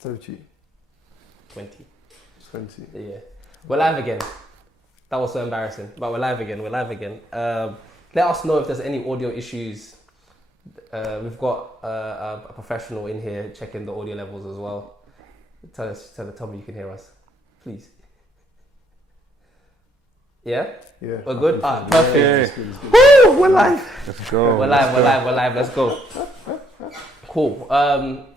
30. 20. 20. Yeah. We're live again. That was so embarrassing. But we're live again. Let us know if there's any audio issues. We've got a professional in here checking the audio levels as well. Tell me you can hear us, please. Yeah? Yeah. We're good? Perfect. Yeah, it's good. Woo! We're live. Let's go. We're live. Let's go. Cool.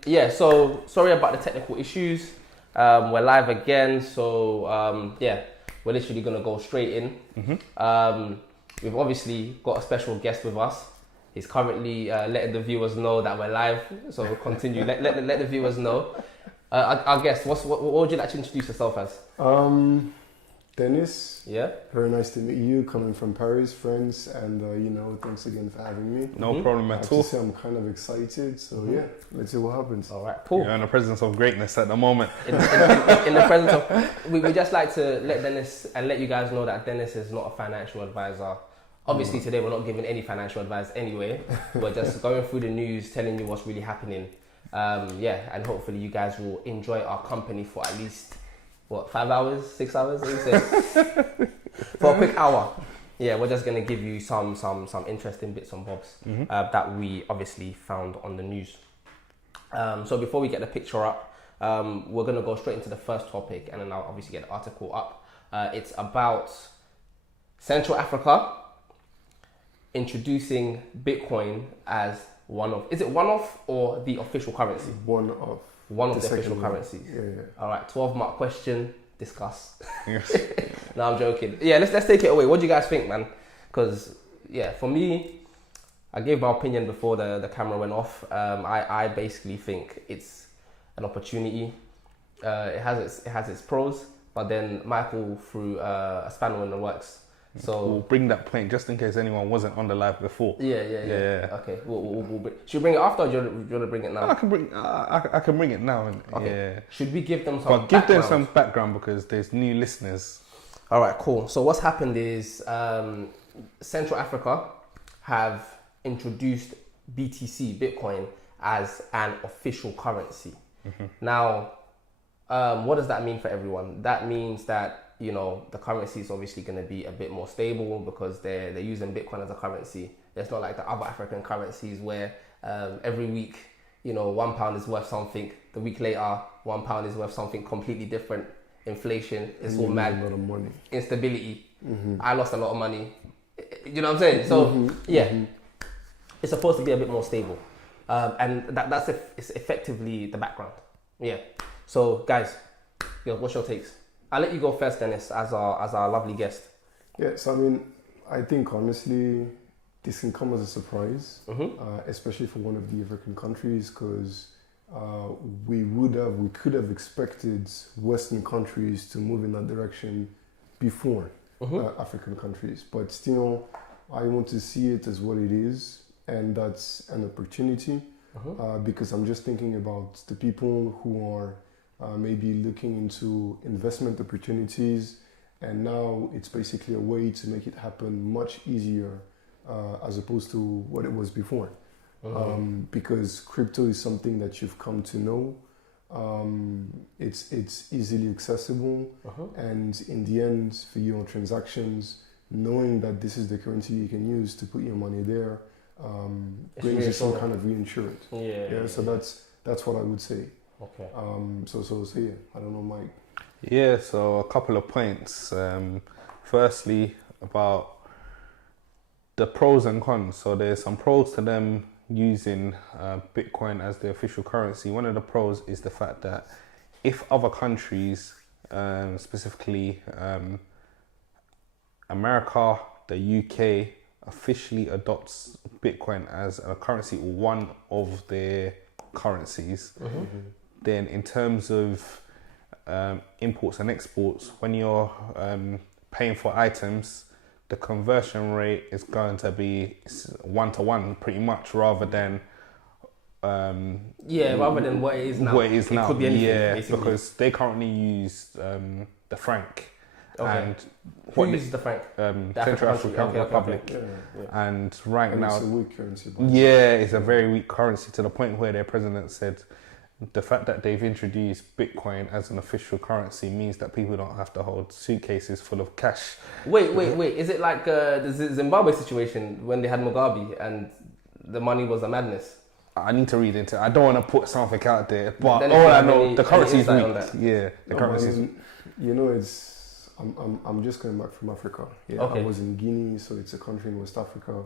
So sorry about the technical issues. We're live again. So, we're literally going to go straight in. Mm-hmm. We've obviously got a special guest with us. He's currently letting the viewers know that we're live. So we'll continue. let the viewers know. Our guest, what would you like to introduce yourself as? Dennis. Yeah. Very nice to meet you, coming from Paris, France, and thanks again for having me. No problem I at have all. to say I'm kind of excited, so yeah, let's see what happens. All right, cool. You're in the presence of greatness at the moment. In the presence of, we just like to let Dennis and let you guys know that Dennis is not a financial advisor. Obviously, today we're not giving any financial advice anyway. We're just going through the news, telling you what's really happening. And hopefully you guys will enjoy our company for at least 5 hours, 6 hours? What do you say? For a quick hour. Yeah, we're just gonna give you some interesting bits and bobs that we obviously found on the news. So before we get the picture up, we're gonna go straight into the first topic, and then I'll obviously get the article up. It's about Central Africa introducing Bitcoin as is it one of or the official currency? One of the official currencies. Yeah. All right, 12-mark question. Discuss. Yes. No, I'm joking. Yeah, let's take it away. What do you guys think, man? Because for me, I gave my opinion before the camera went off. I basically think it's an opportunity. It has its pros, but then Michael threw a spanner in the works. So we'll bring that point just in case anyone wasn't on the live before. Yeah. Okay. Should we bring it after, or do you want to bring it now? I can bring it now. Okay. Yeah. Should we give them some? But give them some background because there's new listeners. All right, cool. So what's happened is Central Africa have introduced BTC, Bitcoin, as an official currency. Mm-hmm. Now, what does that mean for everyone? That means that the currency is obviously going to be a bit more stable because they're using Bitcoin as a currency. It's not like the other African currencies where every week, £1 is worth something. The week later, £1 is worth something completely different. Inflation, it's all mad. A lot of money. Instability. Mm-hmm. I lost a lot of money. You know what I'm saying? So it's supposed to be a bit more stable, and it's effectively the background. Yeah. So guys, what's your takes? I'll let you go first, Dennis, as our lovely guest. Yeah, so I think honestly, this can come as a surprise, especially for one of the African countries, because we could have expected Western countries to move in that direction before African countries. But still, I want to see it as what it is, and that's an opportunity, because I'm just thinking about the people who are maybe looking into investment opportunities, and now it's basically a way to make it happen much easier as opposed to what it was before. Because crypto is something that you've come to know. It's easily accessible, and in the end, for your transactions, knowing that this is the currency you can use to put your money there brings you some kind of reinsurance. So that's what I would say. Okay. So yeah, I don't know, Mike. Yeah, so a couple of points. Firstly, about the pros and cons. So there's some pros to them using Bitcoin as the official currency. One of the pros is the fact that if other countries, specifically America, the UK, officially adopts Bitcoin as a currency or one of their currencies, then in terms of imports and exports, when you're paying for items, the conversion rate is going to be 1-to-1 pretty much, rather than rather than what it is now. It could be anything, basically. Because they currently use the franc. Okay. And who uses the franc? Central African Republic. Yeah. And right now, it's a weak currency. it's a very weak currency, to the point where their president said the fact that they've introduced Bitcoin as an official currency means that people don't have to hold suitcases full of cash. Wait. Is it like the Zimbabwe situation when they had Mugabe and the money was a madness? I need to read into it. I don't want to put something out there, but Then all I have know, any- the currency any is insight on weak. that? Yeah, the No, currency I is mean, you know, it's I'm just coming back from Africa. Yeah, Okay. I was in Guinea, so it's a country in West Africa,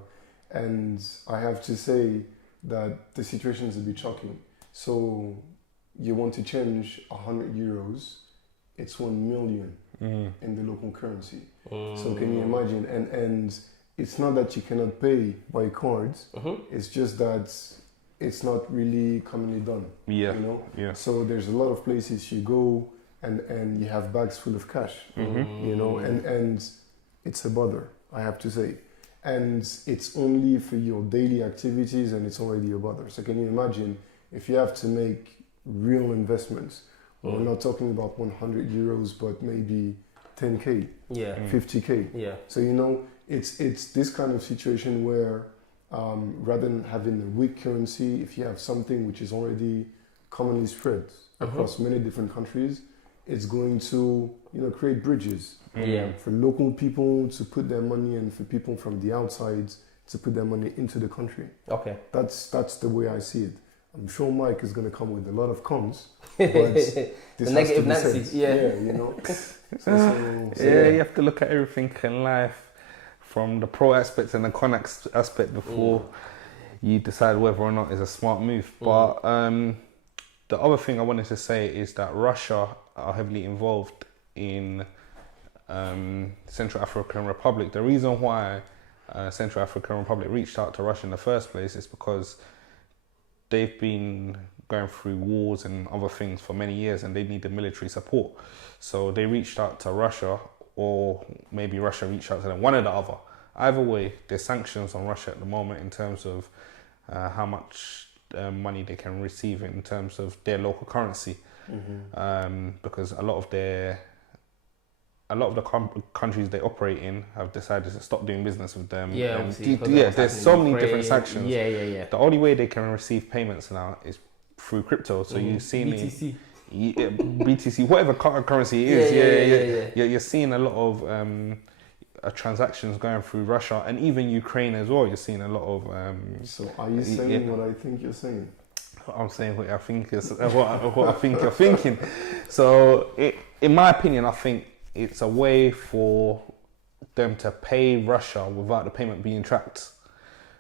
and I have to say that the situation is a bit shocking. So you want to change 100 euros, it's 1 million in the local currency. So can you imagine? And it's not that you cannot pay by cards. It's just that it's not really commonly done. Yeah. You know. Yeah. So there's a lot of places you go and you have bags full of cash. You know, and it's a bother, I have to say. And it's only for your daily activities, and it's already a bother. So can you imagine if you have to make real investments? We're not talking about 100 euros, but maybe 10k, 50k. Yeah. So you know, it's this kind of situation where rather than having a weak currency, if you have something which is already commonly spread across many different countries, it's going to create bridges for local people to put their money and for people from the outside to put their money into the country. Okay. That's the way I see it. I'm sure Mike is going to come with a lot of cons, but this The negative has to be Nancy, said. yeah. You know. So You have to look at everything in life from the pro aspect and the con aspect before you decide whether or not it's a smart move. But the other thing I wanted to say is that Russia are heavily involved in Central African Republic. The reason why Central African Republic reached out to Russia in the first place is because they've been going through wars and other things for many years and they needed military support. So they reached out to Russia, or maybe Russia reached out to them, one or the other. Either way, there's sanctions on Russia at the moment in terms of how much money they can receive in terms of their local currency. Because a lot of the countries they operate in have decided to stop doing business with them. Yeah, And obviously, because there's so many different sanctions. Yeah. The only way they can receive payments now is through crypto. So you've seen BTC. BTC, whatever currency it is. You're seeing a lot of transactions going through Russia and even Ukraine as well. You're seeing a lot of. So are you saying what I think you're saying? I'm saying what I think is what I think you're thinking. So, in my opinion, I think it's a way for them to pay Russia without the payment being tracked.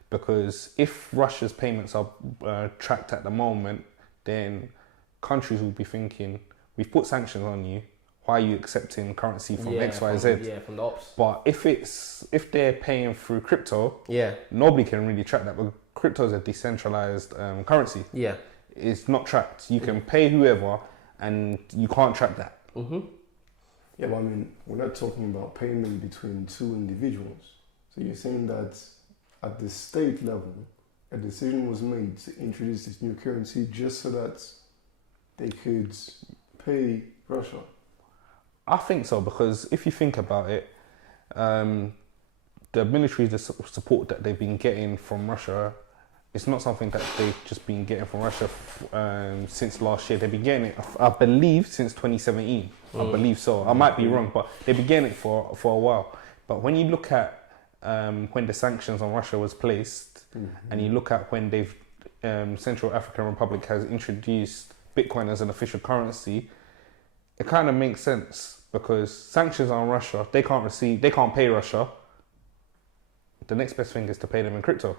Because if Russia's payments are tracked at the moment, then countries will be thinking, we've put sanctions on you, why are you accepting currency from X, Y, Z? Yeah, from the ops. But if they're paying through crypto, Yeah. nobody can really track that. But crypto is a decentralized currency. Yeah. It's not tracked. You can pay whoever and you can't track that. Yeah, but I mean, we're not talking about payment between two individuals. So you're saying that at the state level, a decision was made to introduce this new currency just so that they could pay Russia? I think so, because if you think about it, the military support that they've been getting from Russia, it's not something that they've just been getting from Russia since last year. They've been getting it, I believe, since 2017. I believe so. I might be wrong, but they've been getting it for a while. But when you look at when the sanctions on Russia was placed, and you look at when they've Central African Republic has introduced Bitcoin as an official currency, it kind of makes sense because sanctions on Russia, they can't pay Russia. The next best thing is to pay them in crypto.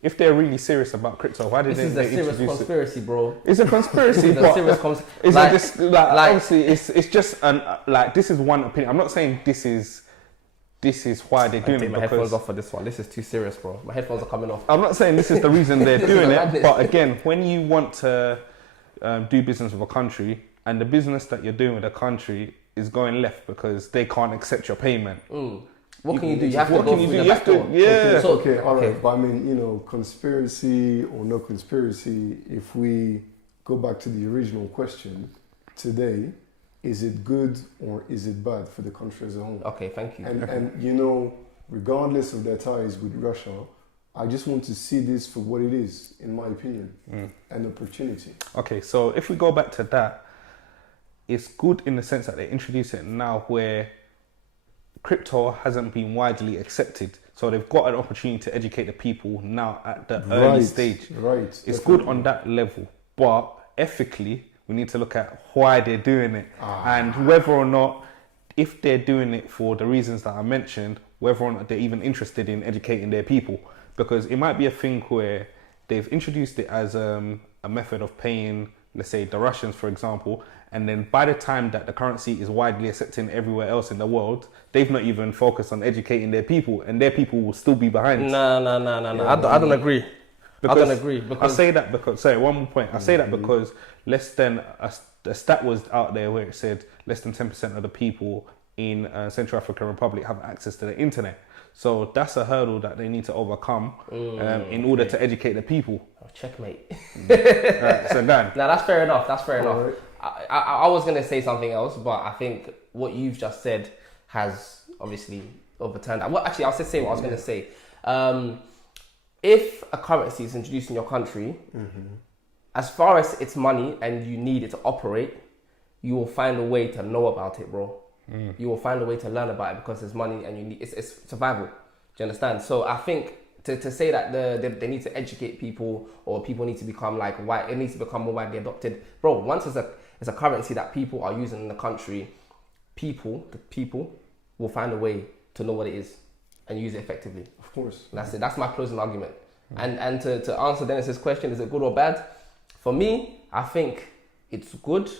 If they're really serious about crypto, why did This is a serious conspiracy, bro. It's a conspiracy, It's a but serious conspiracy. it's Like- just obviously it's just this is one opinion. I'm not saying this is why they're doing Take it my headphones because off for this one. This is too serious, bro. My headphones are coming off. I'm not saying this is the reason they're This is doing a it. madness. But again, when you want to do business with a country and the business that you're doing with a country is going left because they can't accept your payment. What can you do? You have to What go can you through do? the You back have to- door. yeah. So, Okay, all right. But I mean, conspiracy or no conspiracy, if we go back to the original question today, is it good or is it bad for the country as a whole? Okay, thank you. And regardless of their ties with Russia, I just want to see this for what it is, in my opinion, an opportunity. Okay, so if we go back to that, it's good in the sense that they introduce it now where crypto hasn't been widely accepted. So they've got an opportunity to educate the people now at the early stage. Right. It's Definitely. good on that level. But ethically, we need to look at why they're doing it and whether or not, if they're doing it for the reasons that I mentioned, whether or not they're even interested in educating their people. Because it might be a thing where they've introduced it as a method of paying, let's say, the Russians, for example, and then by the time that the currency is widely accepted everywhere else in the world, they've not even focused on educating their people, and their people will still be behind. No. I don't agree. Because I don't agree. Because I say that because, sorry, one more point. I say that because less than, a stat was out there where it said less than 10% of the people in Central African Republic have access to the internet. So that's a hurdle that they need to overcome in order to educate the people. Oh, checkmate. So Dan. Now that's fair enough. That's fair enough. Right. I was gonna say something else, but I think what you've just said has obviously overturned that. Well, actually, I'll just say what I was gonna say. If a currency is introduced in your country, as far as it's money and you need it to operate, you will find a way to know about it, bro. You will find a way to learn about it because there's money and you need it's survival. Do you understand? So I think to say that they need to educate people or people need to become it needs to become more widely adopted, bro. Once it's a currency that people are using in the country, the people will find a way to know what it is and use it effectively. Of course. That's it. That's my closing argument. And to answer Dennis's question, is it good or bad? For me, I think it's good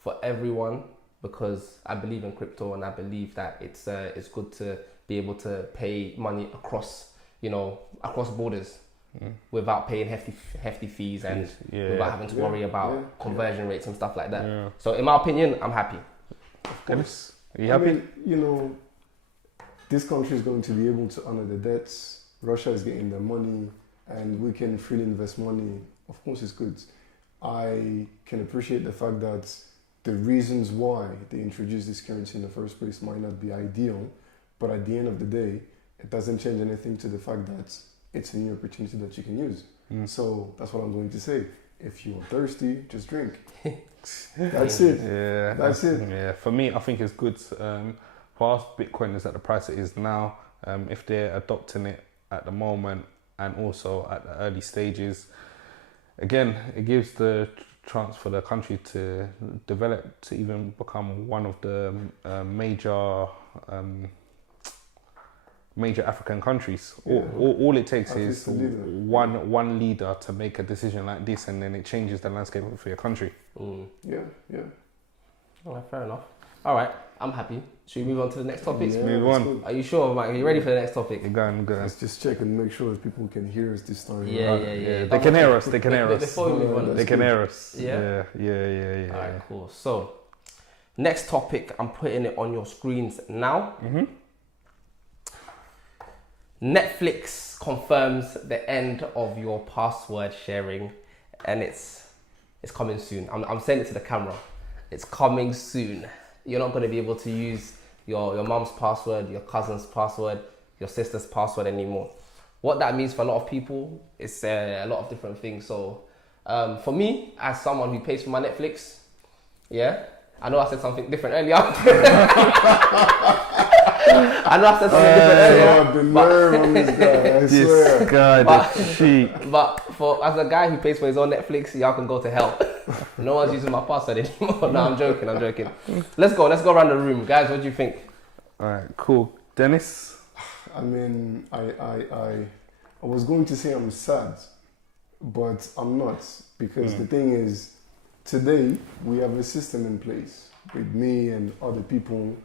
for everyone because I believe in crypto and I believe that it's good to be able to pay money across borders without paying hefty fees and without having to worry about conversion rates and stuff like that. Yeah. So in my opinion, I'm happy. Dennis, are you happy? I mean, this country is going to be able to honor the debts. Russia is getting their money and we can freely invest money. Of course, it's good. I can appreciate the fact that the reasons why they introduced this currency in the first place might not be ideal, but at the end of the day, it doesn't change anything to the fact that it's a new opportunity that you can use. So that's what I'm going to say. If you're thirsty, just drink. That's it. Yeah, that's it. Yeah, for me, I think it's good. For us, Bitcoin is at the price it is now. If they're adopting it at the moment and also at the early stages, again, it gives the chance for the country to develop to even become one of the major African countries. All it takes is one leader to make a decision like this, and then it changes the landscape for your country. Yeah. All right, fair enough. All right, I'm happy. Should we move on to the next topic? Yeah, Move on. Are you sure, Mike? Are you ready for the next topic? Go on. Let's just check and make sure that people can hear us this time. Yeah. They can hear us. They can hear us. Before we move on, They can hear us. Yeah. Yeah. All right, cool. So, next topic, I'm putting it on your screens now. Netflix confirms the end of your password sharing, and it's coming soon. I'm saying it to the camera. It's coming soon. You're not going to be able to use your mom's password, your cousin's password, your sister's password anymore. What that means for a lot of people is a lot of different things. So for me, as someone who pays for my Netflix, I know I said something different earlier. The nerve on this guy, I swear. This guy, the cheek. But as a guy who pays for his own Netflix, y'all can go to hell. No one's using my password anymore. No, I'm joking. Let's go around the room. Guys, what do you think? All right, cool. Dennis? I mean, I was going to say I'm sad, but I'm not. Because the thing is, today we have a system in place with me and other people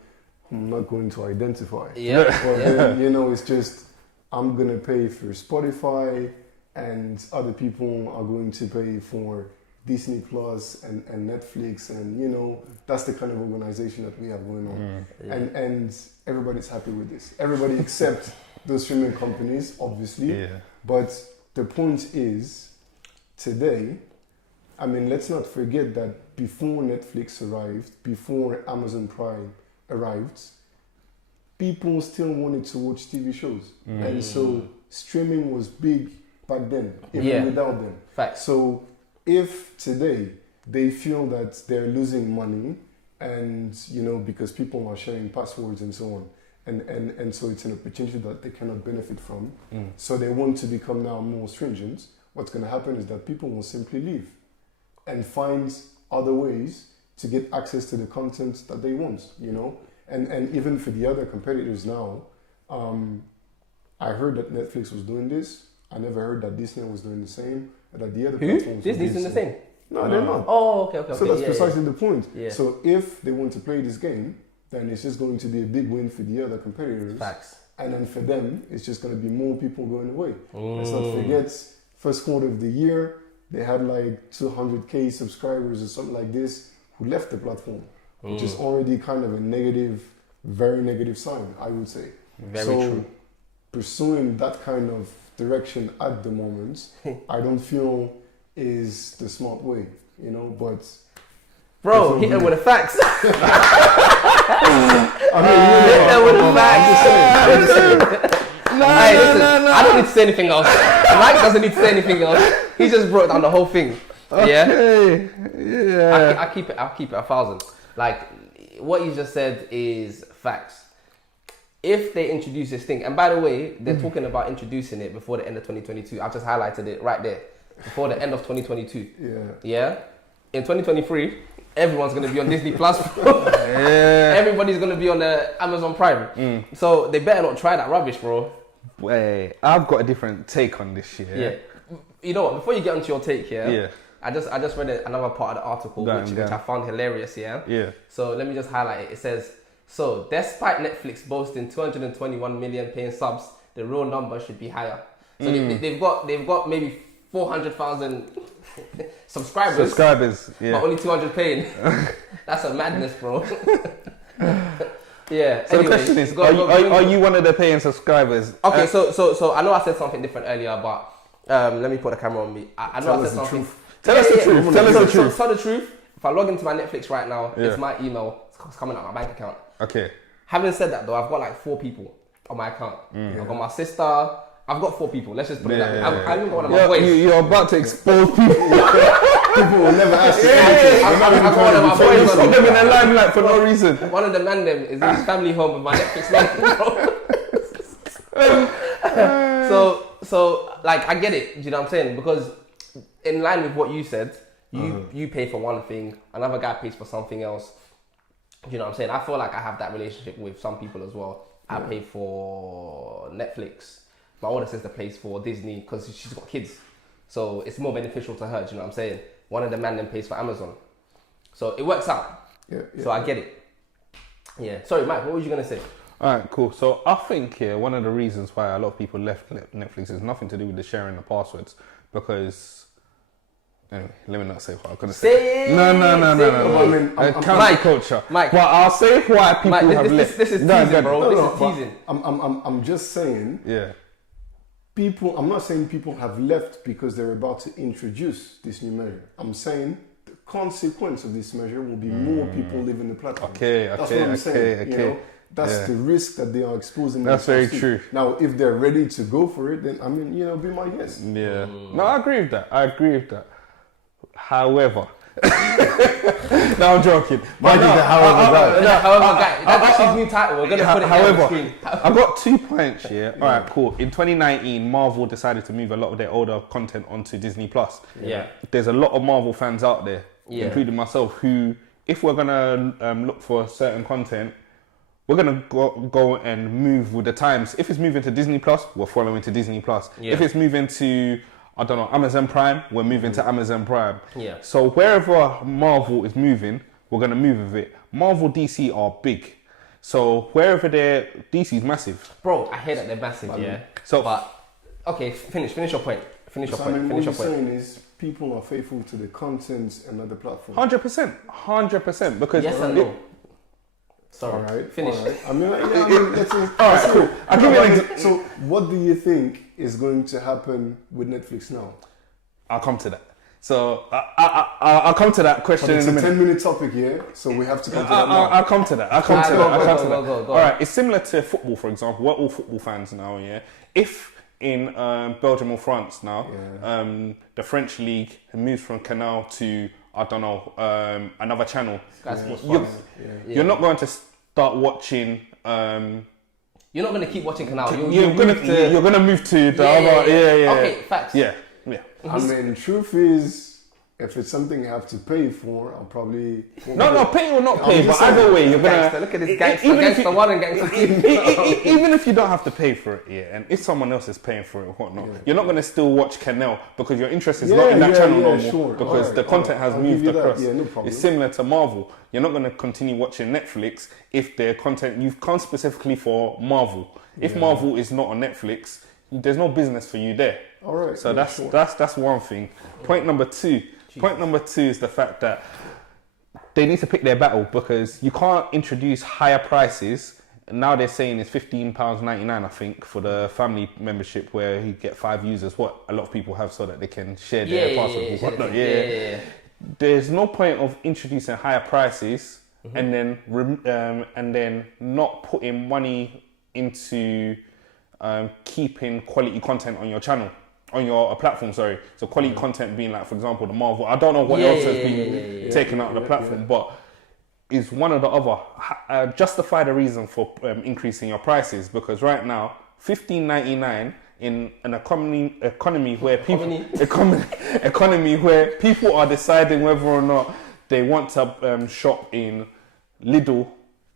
who I'm not going to identify. Yeah. But then, it's just, I'm going to pay for Spotify and other people are going to pay for Disney Plus and Netflix, and that's the kind of organization that we have going on. And everybody's happy with this. Everybody except those streaming companies, obviously. But the point is, today, I mean, let's not forget that before Netflix arrived, before Amazon Prime arrived, people still wanted to watch TV shows. And so streaming was big back then, even without them. Facts. So if today they feel that they're losing money, and because people are sharing passwords and so on, and so it's an opportunity that they cannot benefit from, so they want to become now more stringent, what's going to happen is that people will simply leave and find other ways to get access to the content that they want, and even for the other competitors now, I heard that Netflix was doing this. I never heard that Disney was doing the same. That the other platforms Disney's doing the same? No, they're not. Oh, okay. So that's precisely the point. Yeah. So if they want to play this game, then it's just going to be a big win for the other competitors. Facts. And then for them, it's just going to be more people going away. Let's not forget, first quarter of the year, they had like 200K subscribers or something like this who left the platform, which is already kind of a negative, very negative sign, I would say. Very true. Pursuing that kind of direction at the moment, I don't feel is the smart way, but... Bro, hit them with the facts. Hit them with the facts. No. I don't need to say anything else. Mike doesn't need to say anything else. He just broke down the whole thing. Okay. Yeah. I'll keep it 1,000. Like, what you just said is facts. If they introduce this thing, and by the way, they're talking about introducing it before the end of 2022. I've just highlighted it right there. Before the end of 2022. Yeah. In 2023, everyone's going to be on Disney Plus. Everybody's going to be on the Amazon Prime. So they better not try that rubbish, bro. Wait, I've got a different take on this shit. Yeah. You know what? Before you get onto your take here, I just read another part of the article which I found hilarious. Yeah. So let me just highlight it. It says, so despite Netflix boasting 221 million paying subs, the real number should be higher. So they've got maybe 400,000 subscribers, but only 200 paying. That's a madness, bro. Yeah. So the question is, are you one of the paying subscribers? Okay, so I know I said something different earlier, but let me put the camera on me. I know I said something. Tell us the truth. Tell us the truth. Tell the truth. If I log into my Netflix right now, it's my email. It's coming out my bank account. Okay. Having said that, though,Ve got like 4 people on my account. I've got my sister. I've got 4 people. Let's just put it that way. I even got one of my boys. You're about to expose people. People will never ask you. I've got one of my boys. Put them in the limelight for no reason. One of the man them is in his family home with my Netflix bro. So like I get it. Do you know what I'm saying? Because in line with what you said, you pay for one thing, another guy pays for something else. Do you know what I'm saying? I feel like I have that relationship with some people as well. I pay for Netflix. My older sister pays for Disney because she's got kids. So it's more beneficial to her, do you know what I'm saying? One of the man then pays for Amazon. So it works out. Yeah. So I get it. Yeah. Sorry, Mike, what were you going to say? Alright, cool. So I think one of the reasons why a lot of people left Netflix is nothing to do with the sharing the passwords. Because... Anyway, let me not say what I'm going to say. No. Cancel culture. Mike. But I'll say why people have left. This is teasing, bro. This is teasing. I'm just saying... Yeah. I'm not saying people have left because they're about to introduce this new measure. I'm saying the consequence of this measure will be more people leaving the platform. That's what I'm saying. That's the risk that they are exposing. That's very true. Now, if they're ready to go for it, then be my guest. Yeah. No, I agree with that. However, no, I'm joking. However, guy, that's actually his new title. We're gonna put it on the screen. I've got 2 points here. All right, cool. In 2019, Marvel decided to move a lot of their older content onto Disney Plus. Yeah. There's a lot of Marvel fans out there, including myself, who, if we're gonna look for certain content, we're gonna go and move with the times. If it's moving to Disney Plus, we're following to Disney Plus. Yeah. If it's moving to Amazon Prime, we're moving to Amazon Prime. Yeah. So wherever Marvel is moving, we're going to move with it. Marvel DC are big. So wherever DC's massive. Bro, I hear that they're massive, okay, finish your point. Finish your point. What you're saying is people are faithful to the content and other platforms. 100%. Because yes and no. Sorry. All right. Finish. All right. That's all right, cool. I'll give you an example. So what do you think is going to happen with Netflix now? I'll come to that. So I'll come to that question it's in a minute. 10-minute topic here, so we have to come to that now. I'll come to that. Go. All right, it's similar to football, for example. We're all football fans now, yeah? If in Belgium or France now, Yeah. the French league moves from Canal to, I don't know, another channel. Sky Sports You're, France. you're not going to start watching. You're not going to keep watching Canal. You're gonna move to the other. Yeah. Okay, facts. Yeah. I mean, truth is, if it's something you have to pay for, I'll probably... No, pay or not pay, but either way, you're gonna... Look at this gangster, gangster 1 and gangster 2. Even if you don't have to pay for it, and if someone else is paying for it or whatnot, you're not gonna still watch Canal because your interest is not in that channel no more, sure. because the content has moved across. Yeah, no problem. It's similar to Marvel. You're not gonna continue watching Netflix if their content... You've come specifically for Marvel. If Marvel is not on Netflix, there's no business for you there. All right. So that's one thing. Point number two. Point number two is the fact that they need to pick their battle, because you can't introduce higher prices. Now they're saying it's £15.99, I think, for the family membership where you get 5 users, what a lot of people have, so that they can share their password or whatnot. Yeah. There's no point of introducing higher prices and then not putting money into keeping quality content on your channel. On your platform, sorry. So quality content being like, for example, the Marvel. I don't know what else has been taken out of the platform, but is one of the other. Justify the reason for increasing your prices, because right now, $15.99 in an economy where people economy where people are deciding whether or not they want to shop in Lidl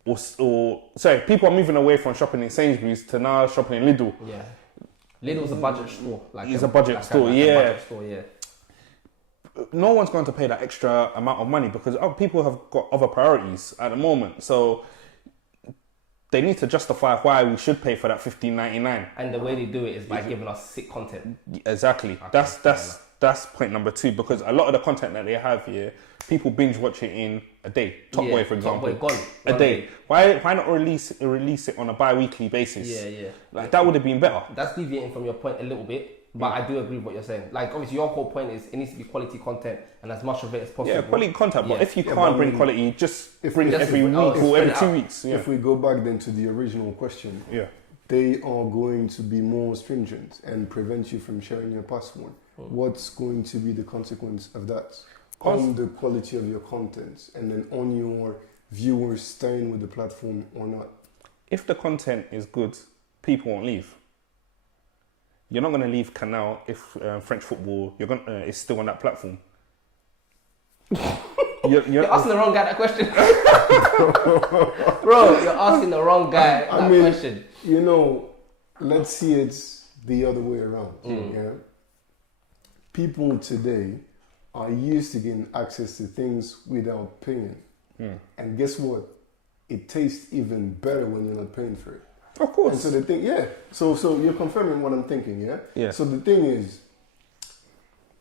or sorry, people are moving away from shopping in Sainsbury's to now shopping in Lidl. Yeah. Lidl's a budget store. It's a budget store, budget store, yeah. No one's going to pay that extra amount of money because people have got other priorities at the moment. So they need to justify why we should pay for that $15.99. And the way they do it is by giving us sick content. Exactly. That's point number two, because a lot of the content that they have here, people binge watch it in a day. Top Boy, for example. Top Boy, a day. Why not release it on a bi-weekly basis? Yeah. Like that would have been better. That's deviating from your point a little bit, but I do agree with what you're saying. Like obviously your whole point is it needs to be quality content and as much of it as possible. Yeah, quality content. But if you can't bring quality, just bring it every week or every 2 weeks. Yeah. If we go back then to the original question, they are going to be more stringent and prevent you from sharing your password. What's going to be the consequence of that on the quality of your content and then on your viewers staying with the platform or not? If the content is good, people won't leave. You're not going to leave Canal if French football is still on that platform. You're asking the wrong guy that question. Bro, you're asking the wrong guy that question. You know, let's see it the other way around. Yeah? People today are used to getting access to things without paying. And guess what? It tastes even better when you're not paying for it. Of course. And so the thing, so you're confirming what I'm thinking, yeah? So the thing is,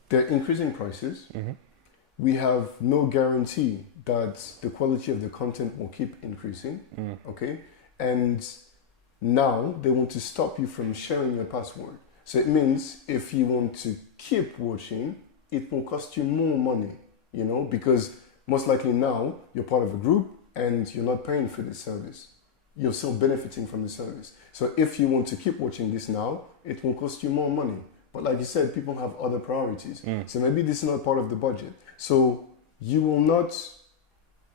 they're increasing prices. We have no guarantee that the quality of the content will keep increasing, okay? And now they want to stop you from sharing your password. So it means if you want to keep watching, it will cost you more money, you know, because most likely now you're part of a group and you're not paying for this service. You're still benefiting from the service. So if you want to keep watching this now, it will cost you more money. But like you said, people have other priorities. So maybe this is not part of the budget. So you will not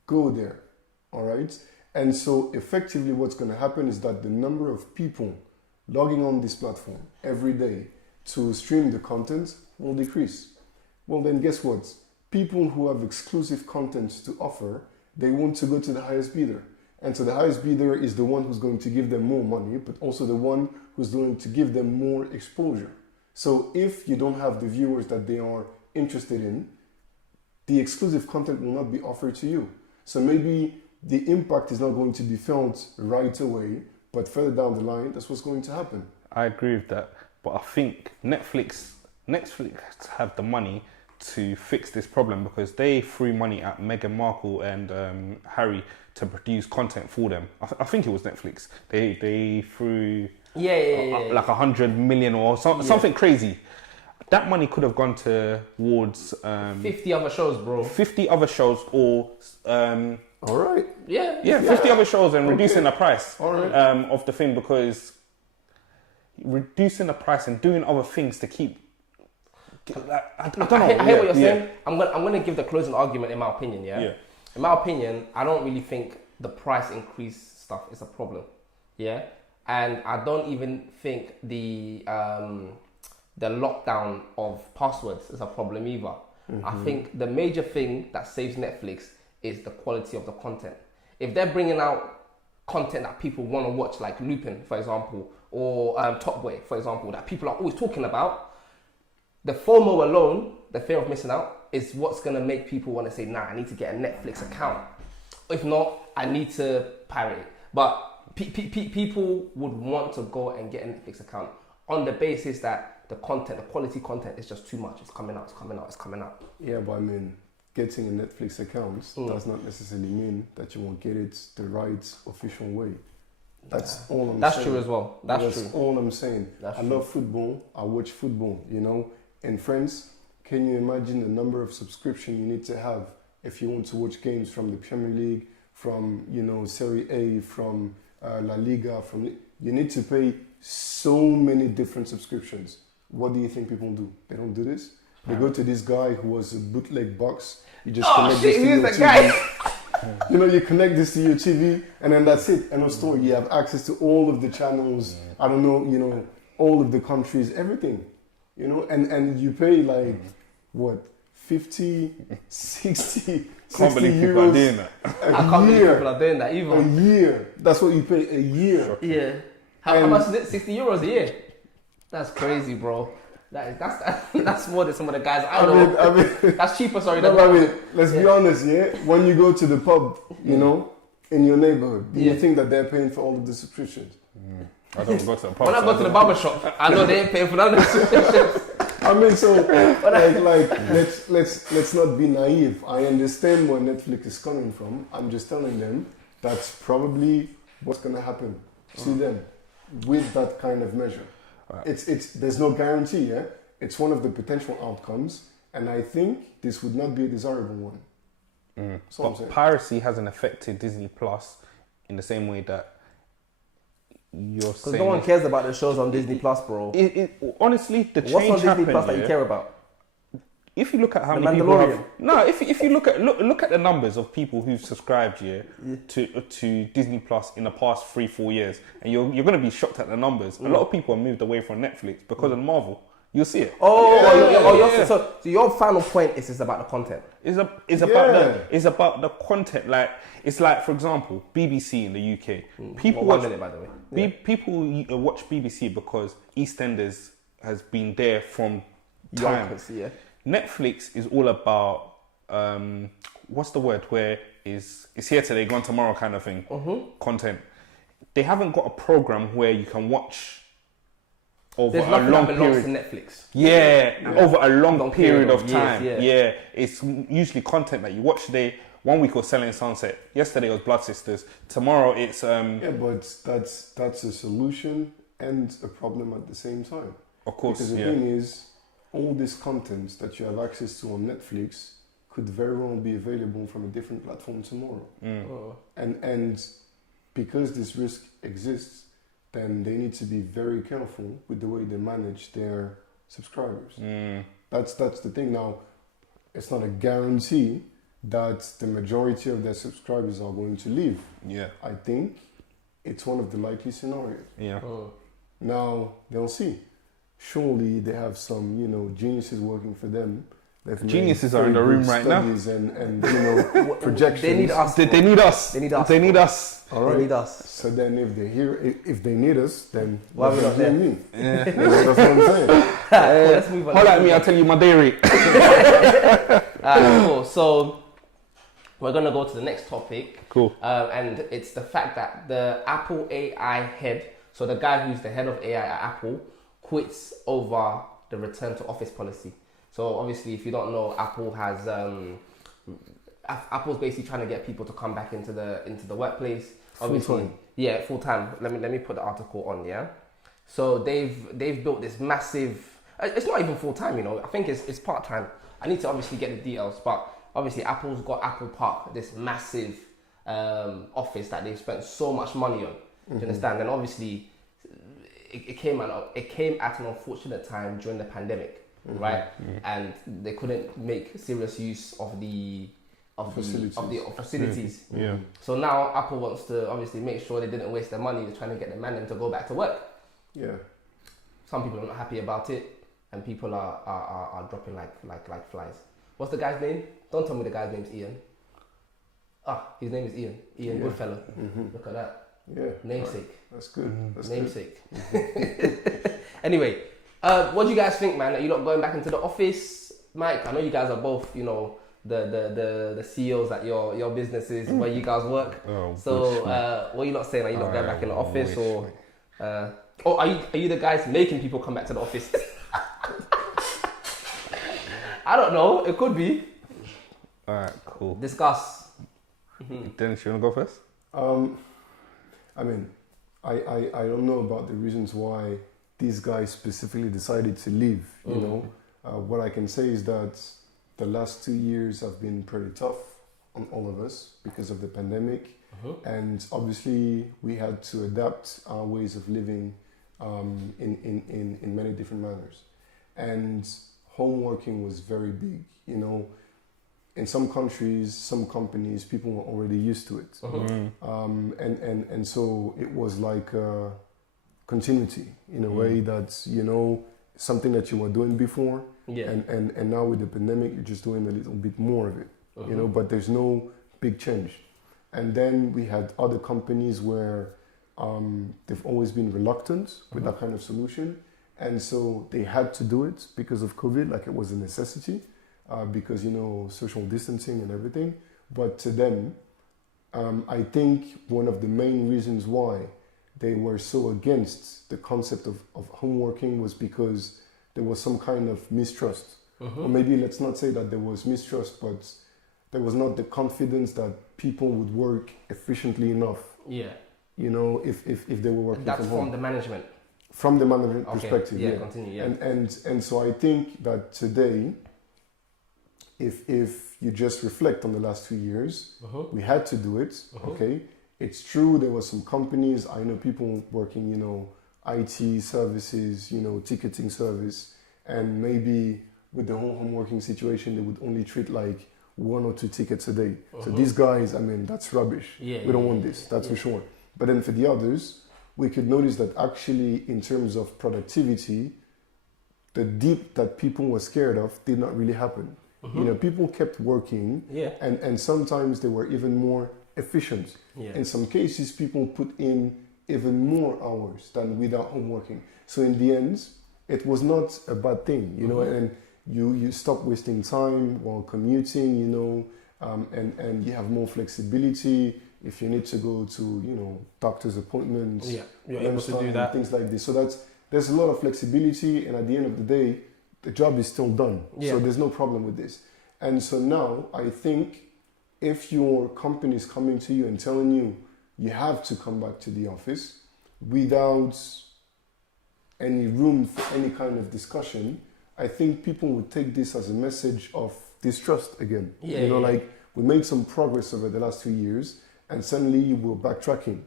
go there, all right? And so effectively what's going to happen is that the number of people logging on this platform every day to stream the content will decrease. Well, then guess what? People who have exclusive content to offer, they want to go to the highest bidder. And so the highest bidder is the one who's going to give them more money, but also the one who's going to give them more exposure. So if you don't have the viewers that they are interested in, the exclusive content will not be offered to you. So maybe the impact is not going to be felt right away, but further down the line, that's what's going to happen. I agree with that, but I think Netflix have the money to fix this problem because they threw money at Meghan Markle and Harry to produce content for them. I think it was Netflix. They threw like 100 million or something crazy. That money could have gone towards 50 other shows, bro. 50 other shows or all right. Yeah, 50 other shows and reducing the price all right. of the thing, because reducing the price and doing other things to keep. I don't know. I hear what you're saying. I'm gonna give the closing argument in my opinion. Yeah. In my opinion, I don't really think the price increase stuff is a problem. Yeah. And I don't even think the lockdown of passwords is a problem either. I think the major thing that saves Netflix is the quality of the content. If they're bringing out content that people want to watch, like Lupin, for example, or Top Boy, for example, that people are always talking about, the FOMO alone, the fear of missing out, is what's going to make people want to say, nah, I need to get a Netflix account. If not, I need to pirate it. But people would want to go and get a Netflix account on the basis that the quality content is just too much. It's coming out. Yeah, but I mean, getting a Netflix account does not necessarily mean that you won't get it the right official way. That's all I'm saying. That's true as well. That's true. All I'm saying. I love football. I watch football, you know. In France, can you imagine the number of subscription you need to have if you want to watch games from the Premier League, from, you know, Serie A, from La Liga, you need to pay so many different subscriptions. What do you think people do? They don't do this. They go to this guy who was a bootleg box. You just connect this to your TV. Guy. You know, you connect this to your TV, and then that's it. End of story. You have access to all of the channels. I don't know, you know, all of the countries, everything. You know, and you pay like what, 50, 60, can't 60 believe euros people are doing that. I can't believe people are doing that either. A year. That's what you pay a year. Yeah. How much is it? 60 euros a year? That's crazy, bro. That's more than some of the guys I know. I mean, that's cheaper, sorry. No, I mean, let's be honest, yeah? When you go to the pub, you know, in your neighborhood, do you think that they're paying for all of the subscriptions? I don't go to the pub. When I go to the barber shop, I know they ain't paying for none of the subscriptions. I mean, so let's not be naive. I understand where Netflix is coming from. I'm just telling them that's probably what's going to happen to them with that kind of measure. Right. It's there's no guarantee. Yeah, it's one of the potential outcomes, and I think this would not be a desirable one. But piracy hasn't affected Disney Plus in the same way that you're saying. Because no one cares about the shows on Disney Plus, bro. Honestly, the change what's on Disney Plus that you care about? If you look at how many people have, if you look at the numbers of people who've subscribed to Disney Plus in the past 3-4 years, and you're going to be shocked at the numbers. A lot of people have moved away from Netflix because of Marvel. You'll see it. So your final point is about the content. It's about the content. Like it's like, for example, BBC in the UK. People watch BBC because EastEnders has been there from time. Netflix is all about what's the word, where it's here today, gone tomorrow kind of thing. Content. They haven't got a program where you can watch over a long period. To Netflix. Over a long period of time. It's usually content that you watch today. 1 week was Selling Sunset. Yesterday was Blood Sisters. Tomorrow it's but that's a solution and a problem at the same time. Of course. Because the thing is, all this content that you have access to on Netflix could very well be available from a different platform tomorrow. And because this risk exists, then they need to be very careful with the way they manage their subscribers. That's the thing. Now, it's not a guarantee that the majority of their subscribers are going to leave. I think it's one of the likely scenarios. Now, they'll see. Surely they have some, you know, geniuses working for them. Geniuses are in the room right now. And you know, projections. They need us. They need us. They need us. All right. They need us. So then, if they need us, then why are we not there? Me? That's what I'm saying. Let's move on. Hold at me, I'll tell you my day rate. Cool. So we're gonna go to the next topic. Cool. And it's the fact that the Apple AI head, so the guy who's the head of AI at Apple, quits over the return to office policy. So obviously, if you don't know, Apple has Apple's basically trying to get people to come back into the workplace. Obviously, full time. Let me put the article on. So they've built this massive. It's not even full time, you know. I think it's part time. I need to obviously get the details, but obviously Apple's got Apple Park, this massive office that they've spent so much money on. Do you understand? And obviously, it came at an unfortunate time during the pandemic, right? And they couldn't make serious use of the facilities. Yeah. So now Apple wants to obviously make sure they didn't waste their money. They're trying to get the man to go back to work. Yeah. Some people are not happy about it, and people are dropping like flies. What's the guy's name? Don't tell me the guy's name's Ian. His name is Ian. Ian Goodfellow. Look at that. Yeah. Namesake. Right. That's good. That's Namesake. Anyway, what do you guys think, man? Are you not going back into the office, Mike? I know you guys are both, you know, the CEOs at your businesses where you guys work. So what are you not saying? Are you not going back in the office or? Are you the guys making people come back to the office? I don't know. It could be. All right, cool. Discuss. Dennis, you want to go first? I mean, I don't know about the reasons why these guys specifically decided to leave. You know, what I can say is that the last 2 years have been pretty tough on all of us because of the pandemic, and obviously we had to adapt our ways of living in many different manners, and home working was very big. You know, in some countries, some companies, people were already used to it, and so it was like continuity in a way that, you know, something that you were doing before, and now with the pandemic, you're just doing a little bit more of it, you know, but there's no big change. And then we had other companies where they've always been reluctant with that kind of solution, and so they had to do it because of COVID, like it was a necessity. Because, you know, social distancing and everything. But to them, I think one of the main reasons why they were so against the concept of home working was because there was some kind of mistrust. Or maybe let's not say that there was mistrust, but there was not the confidence that people would work efficiently enough. Yeah. You know, if they were working That's from home. from the management. From the management perspective, yeah. Continue, yeah. And so I think that today, if you just reflect on the last 2 years, we had to do it, okay? It's true, there were some companies, I know people working, you know, IT services, you know, ticketing service, and maybe with the whole home working situation, they would only treat like 1 or 2 tickets a day. So these guys, I mean, that's rubbish. We don't want this, that's for sure. But then for the others, we could notice that actually in terms of productivity, the dip that people were scared of did not really happen. You know, people kept working, and sometimes they were even more efficient. In some cases, people put in even more hours than without home working. So in the end, it was not a bad thing, you know, and you stop wasting time while commuting, you know, and you have more flexibility if you need to go to, you know, doctor's appointments. You're able to do that. Things like this. So there's a lot of flexibility, and at the end of the day, the job is still done. So there's no problem with this. And so now I think if your company is coming to you and telling you you have to come back to the office without any room for any kind of discussion, I think people would take this as a message of distrust again. Like we made some progress over the last 2 years, and suddenly we're backtracking.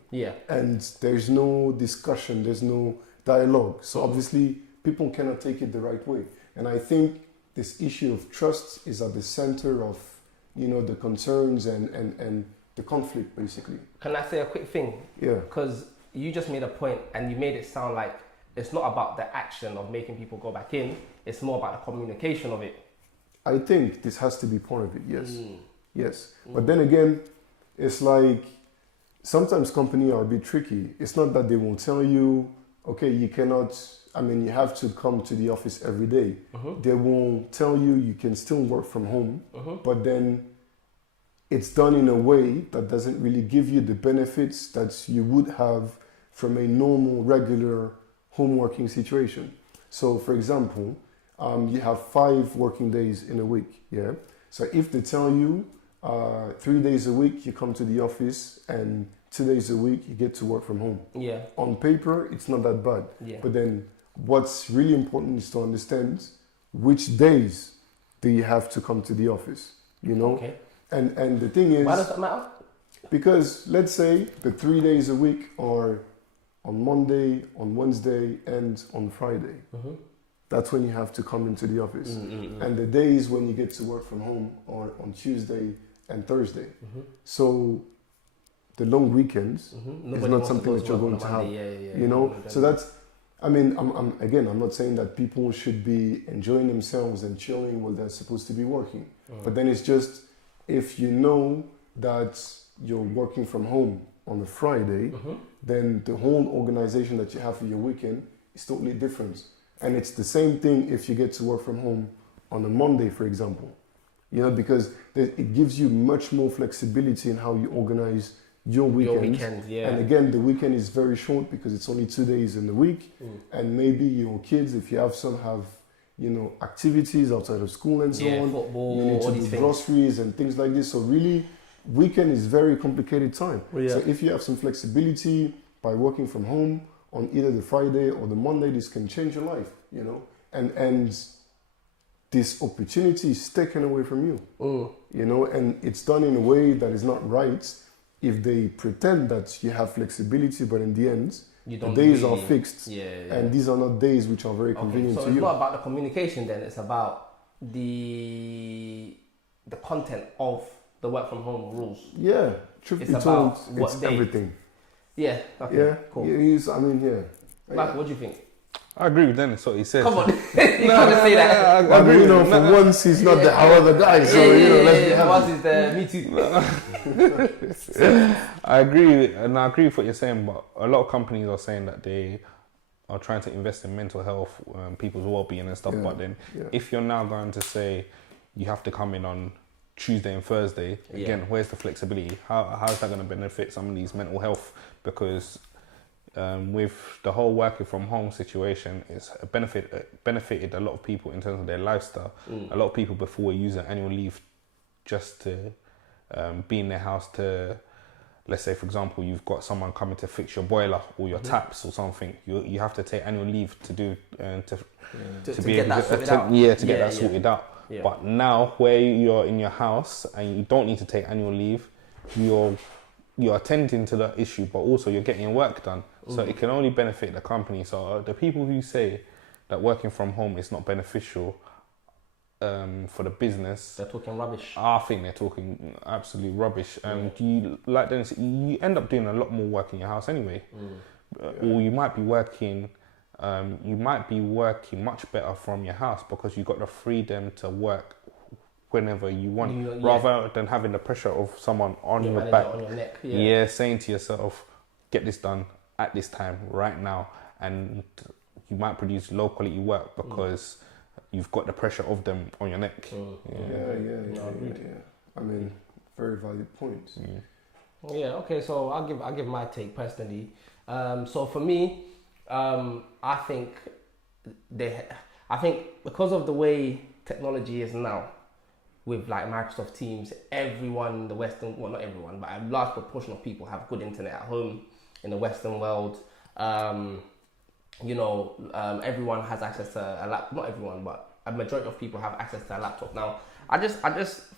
And there's no discussion, there's no dialogue. So obviously people cannot take it the right way. And I think this issue of trust is at the center of, you know, the concerns and the conflict, basically. Can I say a quick thing? Yeah. Because you just made a point and you made it sound like it's not about the action of making people go back in, it's more about the communication of it. I think this has to be part of it, yes. Yes. But then again, it's like sometimes companies are a bit tricky. It's not that they will tell you, okay, you cannot... I mean, you have to come to the office every day. They will tell you you can still work from home, but then it's done in a way that doesn't really give you the benefits that you would have from a normal, regular home working situation. So, for example, you have 5 working days in a week, yeah? So if they tell you 3 days a week you come to the office and 2 days a week you get to work from home. On paper, it's not that bad. But then what's really important is to understand which days do you have to come to the office, you know? And the thing is... Why does that matter? Because let's say the 3 days a week are on Monday, on Wednesday, and on Friday. That's when you have to come into the office. And the days when you get to work from home are on Tuesday and Thursday. So the long weekends is not something that you're going to have. You know, so that's, I mean, I'm not saying that people should be enjoying themselves and chilling while they're supposed to be working. But then it's just, if you know that you're working from home on a Friday, then the whole organization that you have for your weekend is totally different. And it's the same thing if you get to work from home on a Monday, for example. You know, because it gives you much more flexibility in how you organize your weekend. And again, the weekend is very short because it's only 2 days in the week. And maybe your kids, if you have some, have, you know, activities outside of school and so on. Football, you need to do groceries and things like this. So really, weekend is very complicated time. So if you have some flexibility by working from home on either the Friday or the Monday, this can change your life, you know. And this opportunity is taken away from you, you know, and it's done in a way that is not right. If they pretend that you have flexibility, but in the end, the days are fixed, and these are not days which are very convenient to you. So it's not about the communication then, it's about the content of the work from home rules. Yeah, truth be told, it's everything. Yeah, okay, cool. Mark, what do you think? I agree with Dennis, what he said. Come on, you can't say that. I mean, you know, for once he's not the however guy, so you know, let's be happy. Once is the me too. I agree with what you're saying, but a lot of companies are saying that they are trying to invest in mental health, people's well-being and stuff. But then, if you're now going to say you have to come in on Tuesday and Thursday, again, where's the flexibility? How is that going to benefit some of these mental health? Because with the whole working from home situation, it's benefited a lot of people in terms of their lifestyle. A lot of people before were using annual leave just to be in their house to, let's say for example, you've got someone coming to fix your boiler or your taps or something. You have to take annual leave to do to be get able that sorted out. To get that sorted out. But now, where you're in your house and you don't need to take annual leave, you're attending to that issue, but also you're getting your work done. So it can only benefit the company. So the people who say that working from home is not beneficial for the business, they're talking rubbish. I think they're talking absolute rubbish. And you, like Dennis, you end up doing a lot more work in your house anyway. Or you might be working. You might be working much better from your house because you've got the freedom to work whenever you want, rather than having the pressure of someone on your back, on your neck. Saying to yourself, get this done at this time, right now. And you might produce low quality work because you've got the pressure of them on your neck. I mean, very valid point. Okay, so I'll give my take personally. So for me, I think because of the way technology is now, with like Microsoft Teams, everyone in the Western, well not everyone, but a large proportion of people have good internet at home in the Western world. Everyone has access to a laptop. Not everyone, but a majority of people have access to a laptop. Now, I just